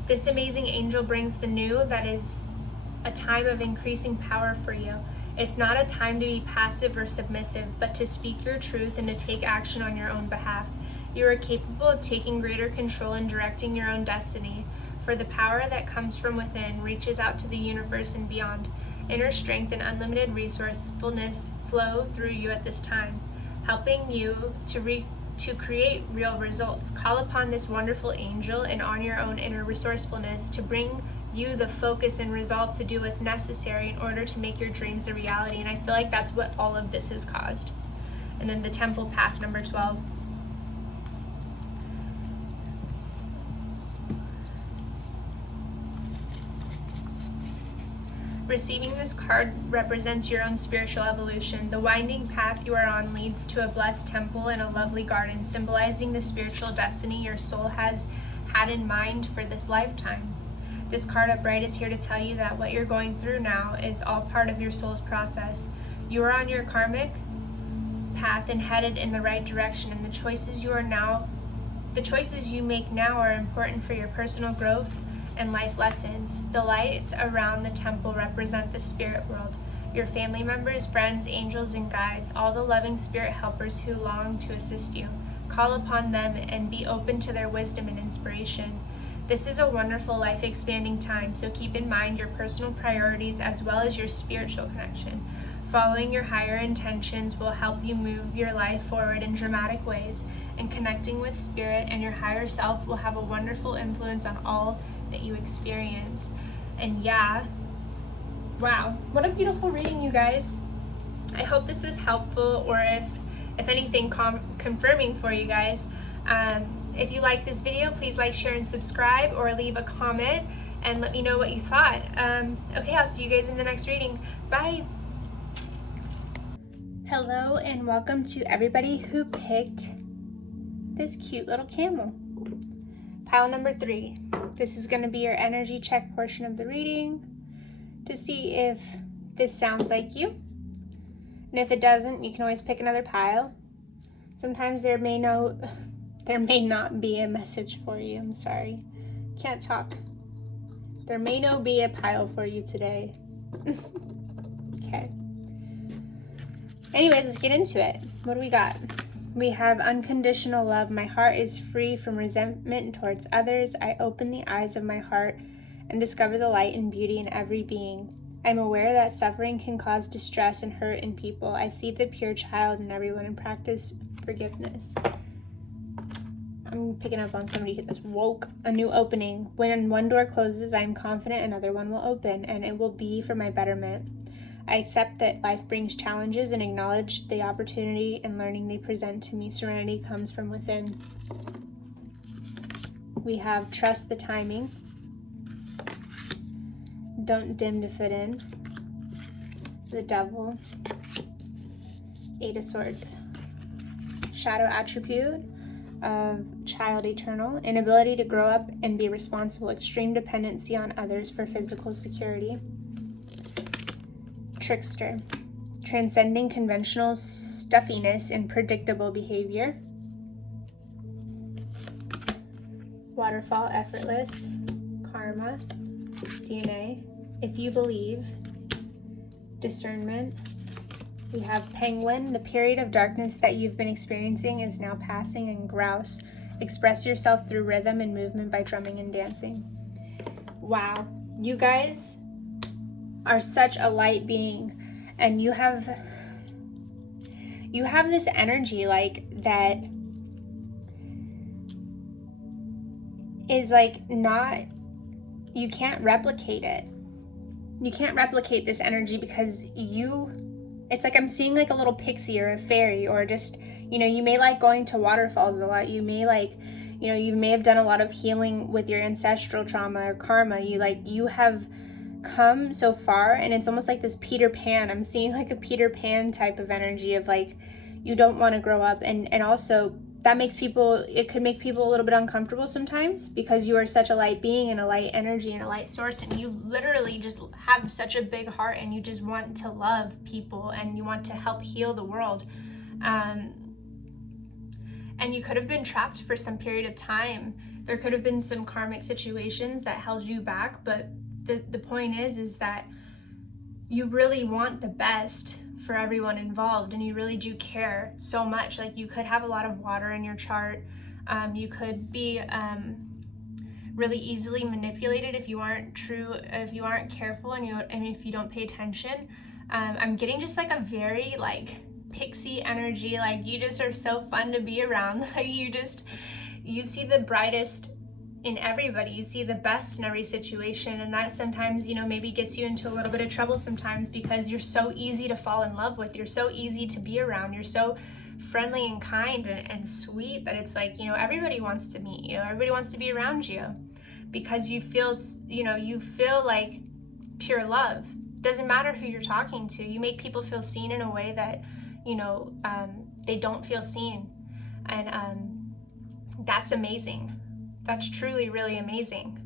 This amazing angel brings the new, that is a time of increasing power for you. It's not a time to be passive or submissive, but to speak your truth and to take action on your own behalf. You are capable of taking greater control and directing your own destiny, for the power that comes from within reaches out to the universe and beyond. Inner strength and unlimited resourcefulness flow through you at this time, helping you to create real results. Call upon this wonderful angel and on your own inner resourcefulness to bring you the focus and resolve to do what's necessary in order to make your dreams a reality. And I feel like that's what all of this has caused. And then the Temple Path, number 12. Receiving this card represents your own spiritual evolution. The winding path you are on leads to a blessed temple and a lovely garden, symbolizing the spiritual destiny your soul has had in mind for this lifetime. This card upright is here to tell you that what you're going through now is all part of your soul's process. You are on your karmic path and headed in the right direction, and the choices you make now are important for your personal growth and life lessons. The lights around the temple represent the spirit world. your family members, friends, angels, and guides, all the loving spirit helpers who long to assist you. Call upon them and be open to their wisdom and inspiration. This is a wonderful, life-expanding time, so keep in mind your personal priorities as well as your spiritual connection. Following your higher intentions will help you move your life forward in dramatic ways, and connecting with spirit and your higher self will have a wonderful influence on all that you experience. And yeah, wow, what a beautiful reading, you guys. I hope this was helpful, or if anything, confirming for you guys. If you like this video, please like, share, and subscribe, or leave a comment and let me know what you thought. Okay, I'll see you guys in the next reading. Bye. Hello and welcome to everybody who picked this cute little camel. Pile number 3. This is going to be your energy check portion of the reading to see if this sounds like you. And if it doesn't, you can always pick another pile. Sometimes there may not be a message for you. I'm sorry. Can't talk. There may not be a pile for you today. Okay. Anyways, let's get into it. What do we got? We have unconditional love. My heart is free from resentment towards others. I open the eyes of my heart and discover the light and beauty in every being. I'm aware that suffering can cause distress and hurt in people. I see the pure child in everyone and practice forgiveness. I'm picking up on somebody that's woke. A new opening. When one door closes, I am confident another one will open, and it will be for my betterment. I accept that life brings challenges and acknowledge the opportunity and learning they present to me. Serenity comes from within. We have trust the timing. Don't dim to fit in. The Devil. 8 of Swords. Shadow attribute of child eternal. Inability to grow up and be responsible. Extreme dependency on others for physical security. Trickster. Transcending conventional stuffiness and predictable behavior. Waterfall. Effortless. Karma. DNA. If you believe. Discernment. We have Penguin. The period of darkness that you've been experiencing is now passing. And Grouse. Express yourself through rhythm and movement by drumming and dancing. Wow. You guys are such a light being, and you have this energy like that is like not, you can't replicate it. You can't replicate this energy because it's like I'm seeing like a little pixie or a fairy, or just, you may like going to waterfalls a lot. You may like, you may have done a lot of healing with your ancestral trauma or karma. You have come so far, and it's almost like this Peter Pan. I'm seeing like a Peter Pan type of energy of like, you don't want to grow up, and also that it could make people a little bit uncomfortable sometimes, because you are such a light being and a light energy and a light source, and you literally just have such a big heart, and you just want to love people and you want to help heal the world. And you could have been trapped for some period of time. There could have been some karmic situations that held you back, but the point is that you really want the best for everyone involved, and you really do care so much. Like, you could have a lot of water in your chart. You could be really easily manipulated if you aren't careful, and if you don't pay attention. I'm getting just like a very like pixie energy. Like, you just are so fun to be around. Like, you see the brightest in everybody. You see the best in every situation, and that sometimes, maybe gets you into a little bit of trouble sometimes, because you're so easy to fall in love with. You're so easy to be around. You're so friendly and kind and sweet that it's like, everybody wants to meet you. Everybody wants to be around you, because you feel like pure love. Doesn't matter who you're talking to. You make people feel seen in a way that, they don't feel seen. And that's amazing. That's truly really amazing.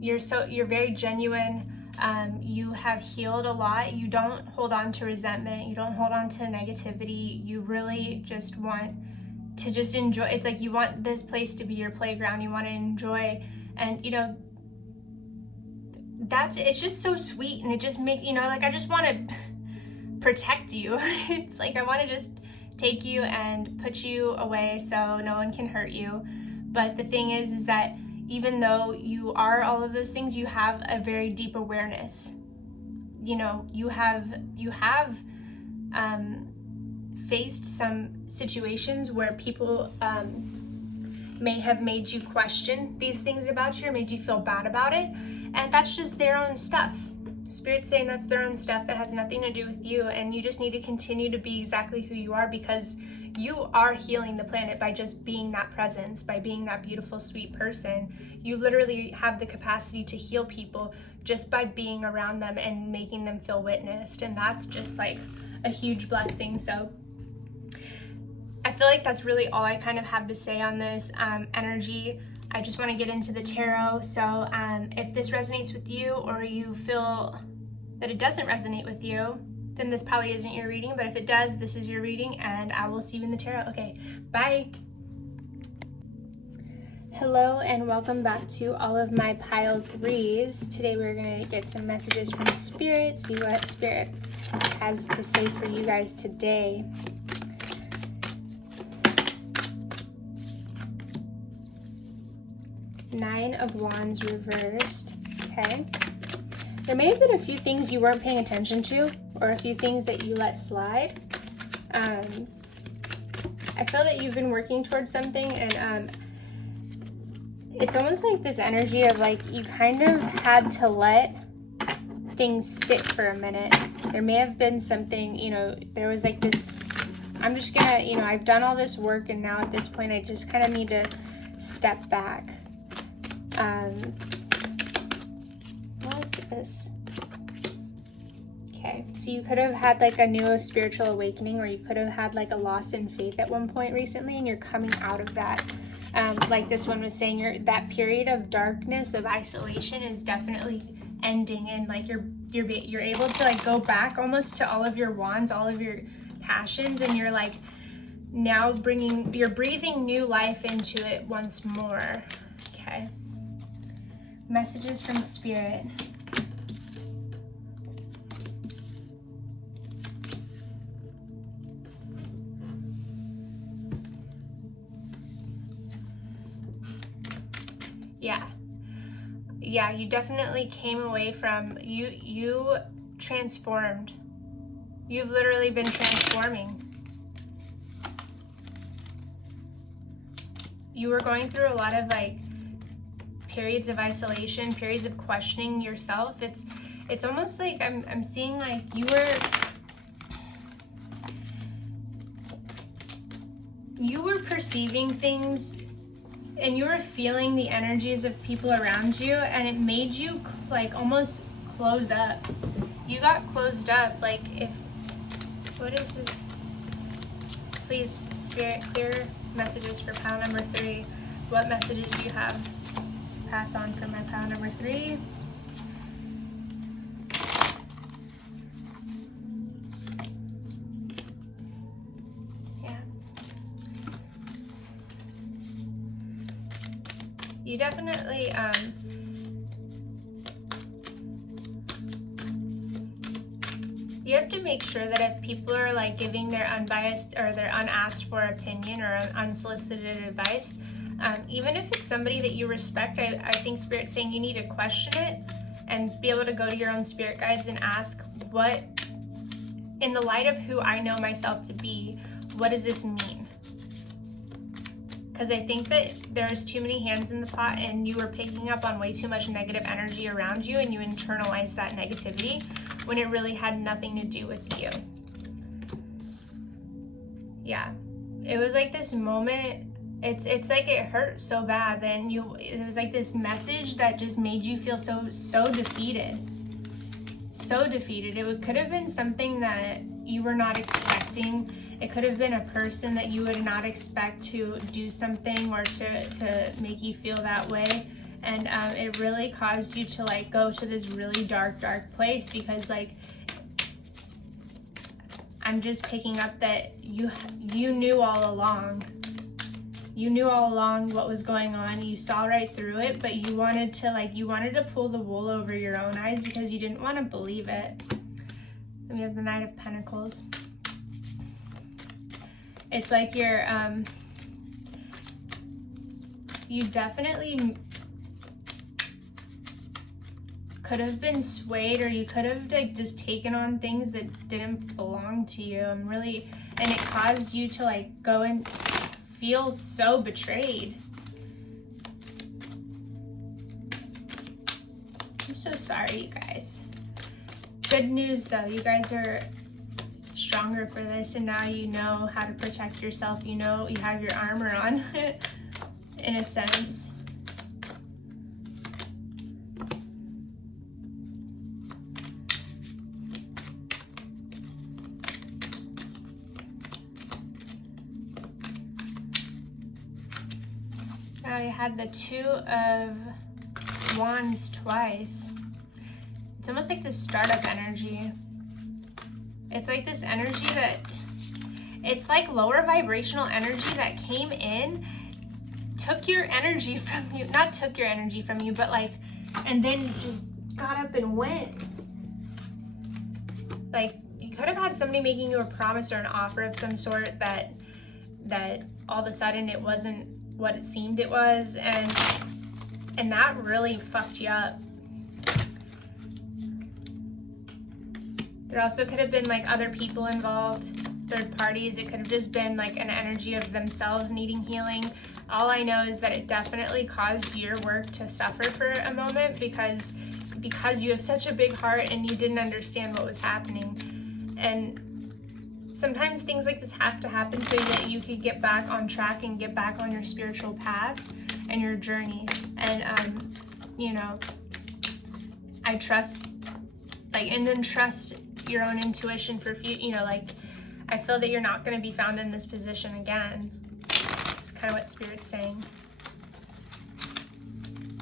You're very genuine. You have healed a lot. You don't hold on to resentment. You don't hold on to negativity. You really just want to just enjoy. It's like you want this place to be your playground. You want to enjoy. And it's just so sweet, and it just makes, you know, like I just want to protect you. It's like I want to just take you and put you away so no one can hurt you. But the thing is that even though you are all of those things, you have a very deep awareness. You know, you have faced some situations where people may have made you question these things about you or made you feel bad about it, and that's just their own stuff. Spirit's saying that's their own stuff that has nothing to do with you, and you just need to continue to be exactly who you are, because you are healing the planet by just being that presence, by being that beautiful, sweet person. You literally have the capacity to heal people just by being around them and making them feel witnessed, and that's just like a huge blessing. So I feel like that's really all I kind of have to say on this energy. I just want to get into the tarot. So if this resonates with you, or you feel that it doesn't resonate with you, then this probably isn't your reading. But if it does, this is your reading, and I will see you in the tarot. Okay, bye. Hello and welcome back to all of my pile threes. Today we're going to get some messages from Spirit, see what Spirit has to say for you guys today. Nine of Wands reversed. Okay. There may have been a few things you weren't paying attention to, or a few things that you let slide. I feel that you've been working towards something, and it's almost like this energy of like you kind of had to let things sit for a minute. There may have been something, you know, there was like this, I'm just gonna, you know, I've done all this work, and now at this point I just kind of need to step back. What is this? Okay, so you could have had like a new spiritual awakening, or you could have had like a loss in faith at one point recently, and you're coming out of that. Like this one was saying, that period of darkness, of isolation, is definitely ending, and like you're able to like go back almost to all of your wands, all of your passions, and you're like now you're breathing new life into it once more. Okay. Messages from Spirit. Yeah, you definitely came away from, you transformed. You've literally been transforming. You were going through a lot of like periods of isolation, periods of questioning yourself. It's almost like I'm seeing like you were perceiving things, and you were feeling the energies of people around you, and it made you like almost close up. You got closed up. Like what is this? Please, Spirit, clear messages for pile number 3. What messages do you have? Pass on for my pile number 3. You definitely, you have to make sure that if people are like giving their unbiased or their unasked for opinion or unsolicited advice, even if it's somebody that you respect, I think Spirit's saying you need to question it and be able to go to your own spirit guides and ask, what, in the light of who I know myself to be, what does this mean? Because I think that there's too many hands in the pot, and you were picking up on way too much negative energy around you, and you internalized that negativity when it really had nothing to do with you. Yeah, it was like this moment. It's like it hurt so bad, and it was like this message that just made you feel so defeated. So defeated. It could have been something that you were not expecting. It could have been a person that you would not expect to do something or to make you feel that way. And it really caused you to like go to this really dark place, because like I'm just picking up that you knew all along. You knew all along what was going on. You saw right through it, but you wanted to pull the wool over your own eyes because you didn't want to believe it. Then we have the Knight of Pentacles. It's like you definitely could have been swayed, or you could have like just taken on things that didn't belong to you, and it caused you to like go and feel so betrayed. I'm so sorry, you guys. Good news though, you guys are stronger for this, and now you know how to protect yourself. You know, you have your armor on in a sense. Now you had the Two of Wands twice. It's almost like this startup energy. It's like this energy that, it's like lower vibrational energy that came in, took your energy from you, not took your energy from you, but like, and then just got up and went. Like, you could have had somebody making you a promise or an offer of some sort that all of a sudden it wasn't what it seemed it was, and that really fucked you up. There also could have been like other people involved, third parties. It could have just been like an energy of themselves needing healing. All I know is that it definitely caused your work to suffer for a moment because you have such a big heart and you didn't understand what was happening. And sometimes things like this have to happen so that you could get back on track and get back on your spiritual path and your journey. And you know, I trust, like, and then trust your own intuition for future. You know, like, I feel that you're not going to be found in this position again. It's kind of what Spirit's saying.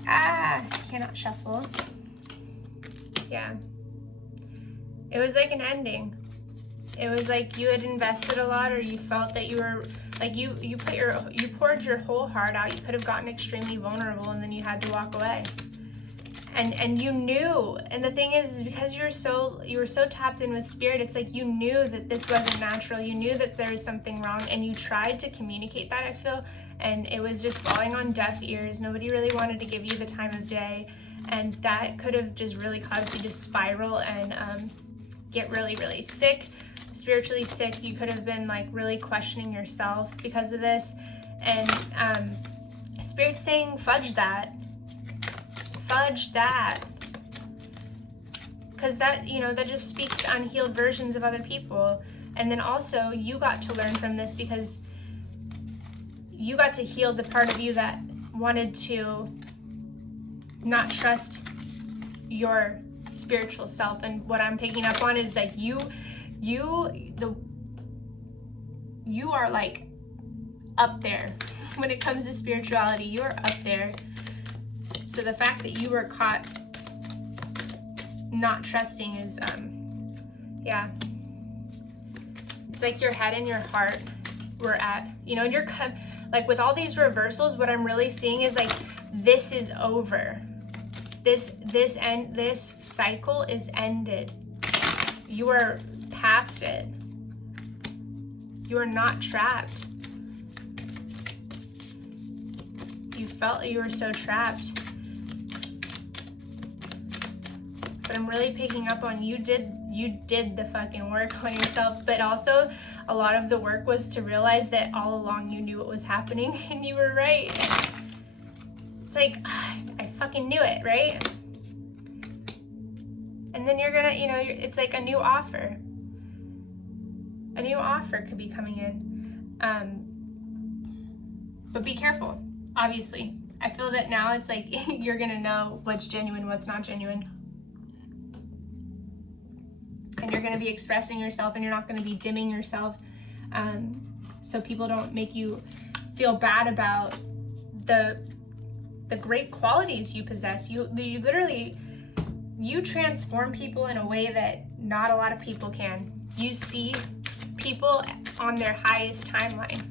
Cannot shuffle. Yeah. It was like an ending. It was like you had invested a lot, or you felt that you were like you poured your whole heart out. You could have gotten extremely vulnerable, and then you had to walk away. And you knew. And the thing is because you were so tapped in with Spirit, it's like you knew that this wasn't natural. You knew that there was something wrong, and you tried to communicate that, I feel, and it was just falling on deaf ears. Nobody really wanted to give you the time of day, and that could have just really caused you to spiral and get really, really sick. Spiritually sick. You could have been like really questioning yourself because of this, and Spirit's saying fudge that, because that, you know, that just speaks to unhealed versions of other people. And then also you got to learn from this because you got to heal the part of you that wanted to not trust your spiritual self. And what I'm picking up on is like you are like up there when it comes to spirituality. You are up there. So the fact that you were caught not trusting is yeah, it's like your head and your heart were at, you know, and you're like, with all these reversals, what I'm really seeing is like, this is over. This cycle is ended. You are past it. You are not trapped. You felt you were so trapped. But I'm really picking up on you did the fucking work on yourself, but also a lot of the work was to realize that all along you knew what was happening and you were right. It's like, I fucking knew it, right? And then you're gonna, you know, it's like a new offer. A new offer could be coming in. But be careful, obviously. I feel that now it's like you're gonna know what's genuine, what's not genuine. And you're gonna be expressing yourself, and you're not gonna be dimming yourself, so people don't make you feel bad about the great qualities you possess. You literally, you transform people in a way that not a lot of people can. You see people on their highest timeline.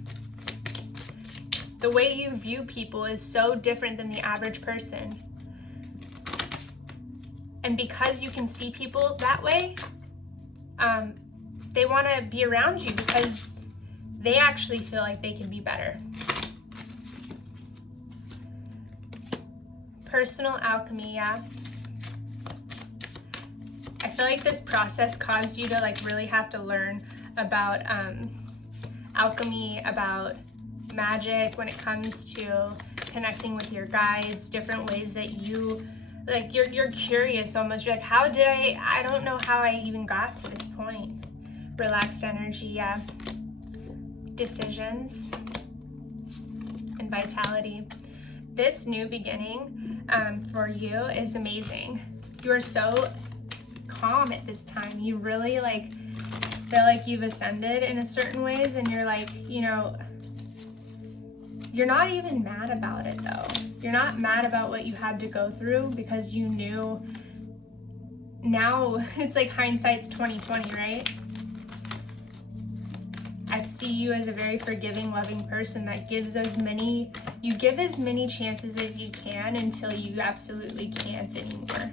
The way you view people is so different than the average person. And because you can see people that way, they want to be around you because they actually feel like they can be better. Personal alchemy, yeah. I feel like this process caused you to like really have to learn about alchemy, about magic when it comes to connecting with your guides, different ways that you like you're curious almost. You're like, how did I don't know how I even got to this point. Relaxed energy, yeah. Decisions and vitality. This new beginning for you is amazing. You are so calm at this time. You really like feel like you've ascended in a certain ways, and you're like, you know, you're not even mad about it though. You're not mad about what you had to go through because you knew. Now it's like hindsight's 20/20, right? I see you as a very forgiving, loving person that gives you give as many chances as you can until you absolutely can't anymore.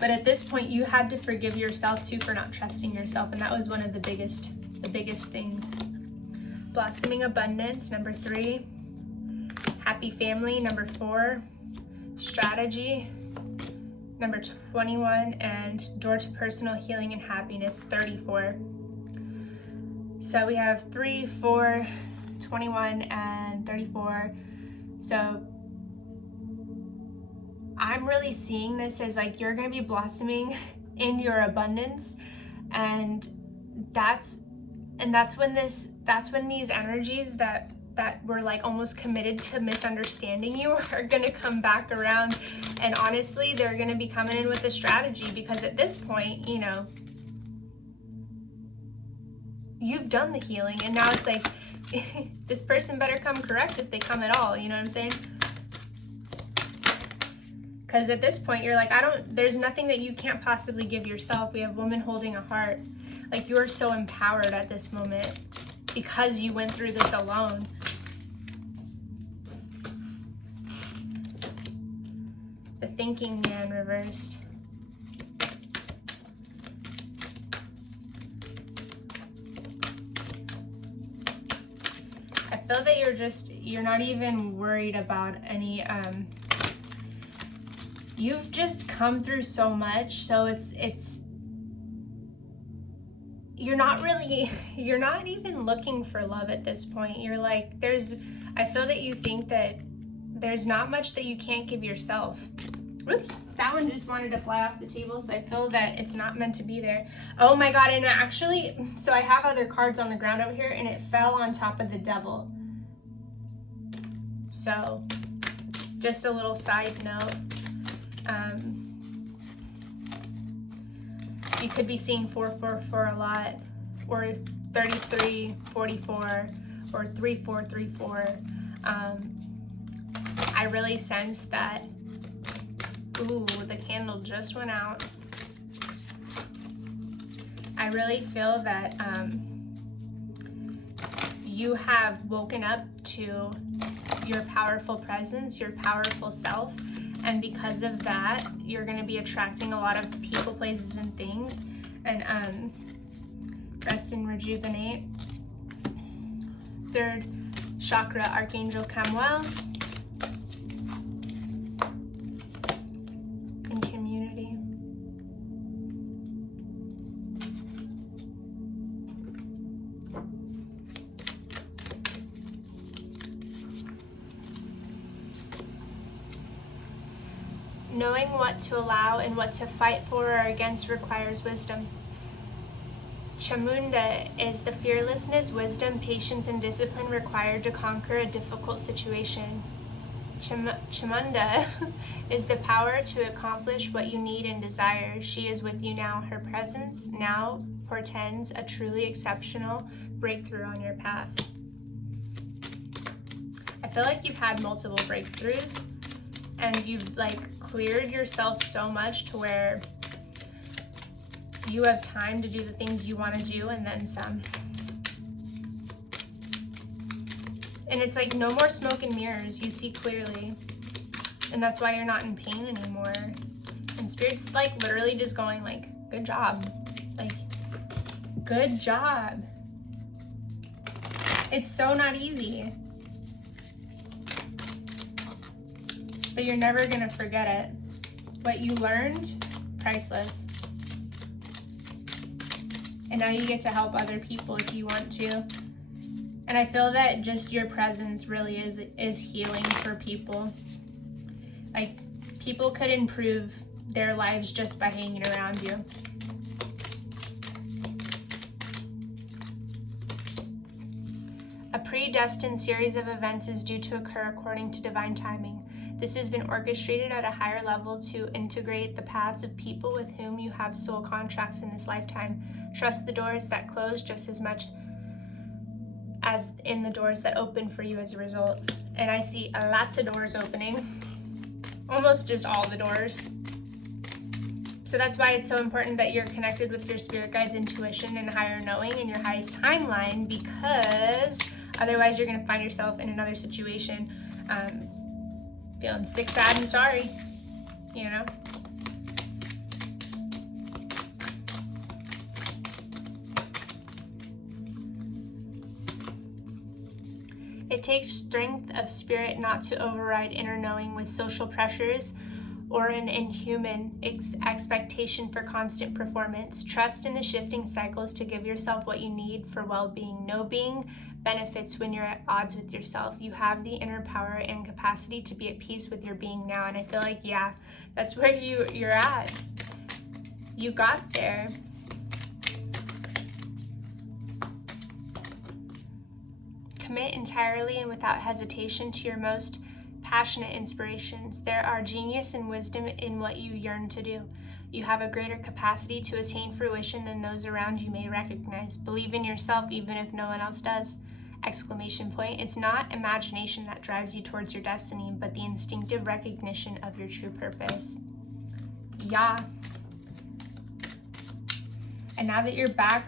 But at this point, you had to forgive yourself too for not trusting yourself, and that was one of the biggest things. Blossoming abundance, number 3. Happy family, number 4. Strategy, number 21, and door to personal healing and happiness, 34. So we have 3, 4, 21, and 34. So I'm really seeing this as like you're going to be blossoming in your abundance, and that's when these energies that were like almost committed to misunderstanding you are going to come back around. And honestly, they're going to be coming in with a strategy, because at this point, you know, you've done the healing, and now it's like this person better come correct if they come at all. You know what I'm saying? Because at this point, you're like, there's nothing that you can't possibly give yourself. We have woman holding a heart. Like, you're so empowered at this moment because you went through this alone. The thinking man reversed. I feel that you're not even worried about any, you've just come through so much, so it's you're not even looking for love at this point. You're like, I feel that you think that there's not much that you can't give yourself. Oops, that one just wanted to fly off the table, so I feel that it's not meant to be there. Oh my God, and actually, so I have other cards on the ground over here, and it fell on top of the devil. So, just a little side note. You could be seeing 444 a lot, or 3344, or 3434. I really sense that. Ooh, the candle just went out. I really feel that you have woken up to your powerful presence, your powerful self. And because of that, you're going to be attracting a lot of people, places, and things. And rest and rejuvenate. 3rd chakra, Archangel Camel. In community. Knowing what to allow and what to fight for or against requires wisdom. Chamunda is the fearlessness, wisdom, patience, and discipline required to conquer a difficult situation. Chamunda is the power to accomplish what you need and desire. She is with you now. Her presence now portends a truly exceptional breakthrough on your path. I feel like you've had multiple breakthroughs, and you've like cleared yourself so much to where you have time to do the things you want to do, and then some. And it's like no more smoke and mirrors. You see clearly. And that's why you're not in pain anymore. And Spirit's like literally just going like, good job. Like, good job. It's so not easy. But you're never gonna forget it. What you learned, priceless. And now you get to help other people if you want to. And I feel that just your presence really is healing for people. Like, people could improve their lives just by hanging around you. A predestined series of events is due to occur according to divine timing. This has been orchestrated at a higher level to integrate the paths of people with whom you have soul contracts in this lifetime. Trust the doors that close just as much as in the doors that open for you as a result. And I see lots of doors opening. Almost just all the doors. So that's why it's so important that you're connected with your spirit guides, intuition, and higher knowing and your highest timeline, because otherwise you're going to find yourself in another situation feeling sick, sad, and sorry, you know? It takes strength of spirit not to override inner knowing with social pressures or an inhuman expectation for constant performance. Trust in the shifting cycles to give yourself what you need for well-being. No being benefits when you're at odds with yourself. You have the inner power and capacity to be at peace with your being now. And I feel like, yeah, that's where you're at. You got there. Commit entirely and without hesitation to your most passionate inspirations. There are genius and wisdom in what you yearn to do. You have a greater capacity to attain fruition than those around you may recognize. Believe in yourself even if no one else does. Exclamation point. It's not imagination that drives you towards your destiny, but the instinctive recognition of your true purpose. Yeah. And now that you're back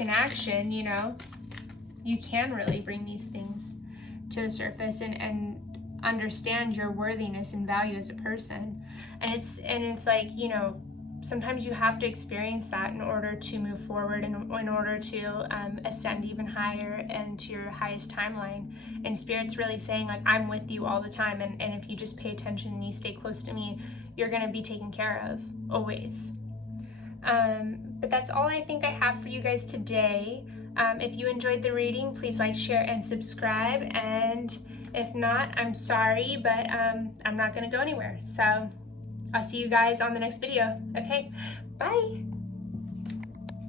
in action, you know, you can really bring these things to the surface and understand your worthiness and value as a person. And it's like, you know, sometimes you have to experience that in order to move forward and in order to ascend even higher and to your highest timeline. And Spirit's really saying, like, I'm with you all the time, and if you just pay attention and you stay close to me, you're going to be taken care of, always. But that's all I think I have for you guys today. If you enjoyed the reading, please like, share, and subscribe. And if not, I'm sorry, but I'm not going to go anywhere. So I'll see you guys on the next video. Okay, bye.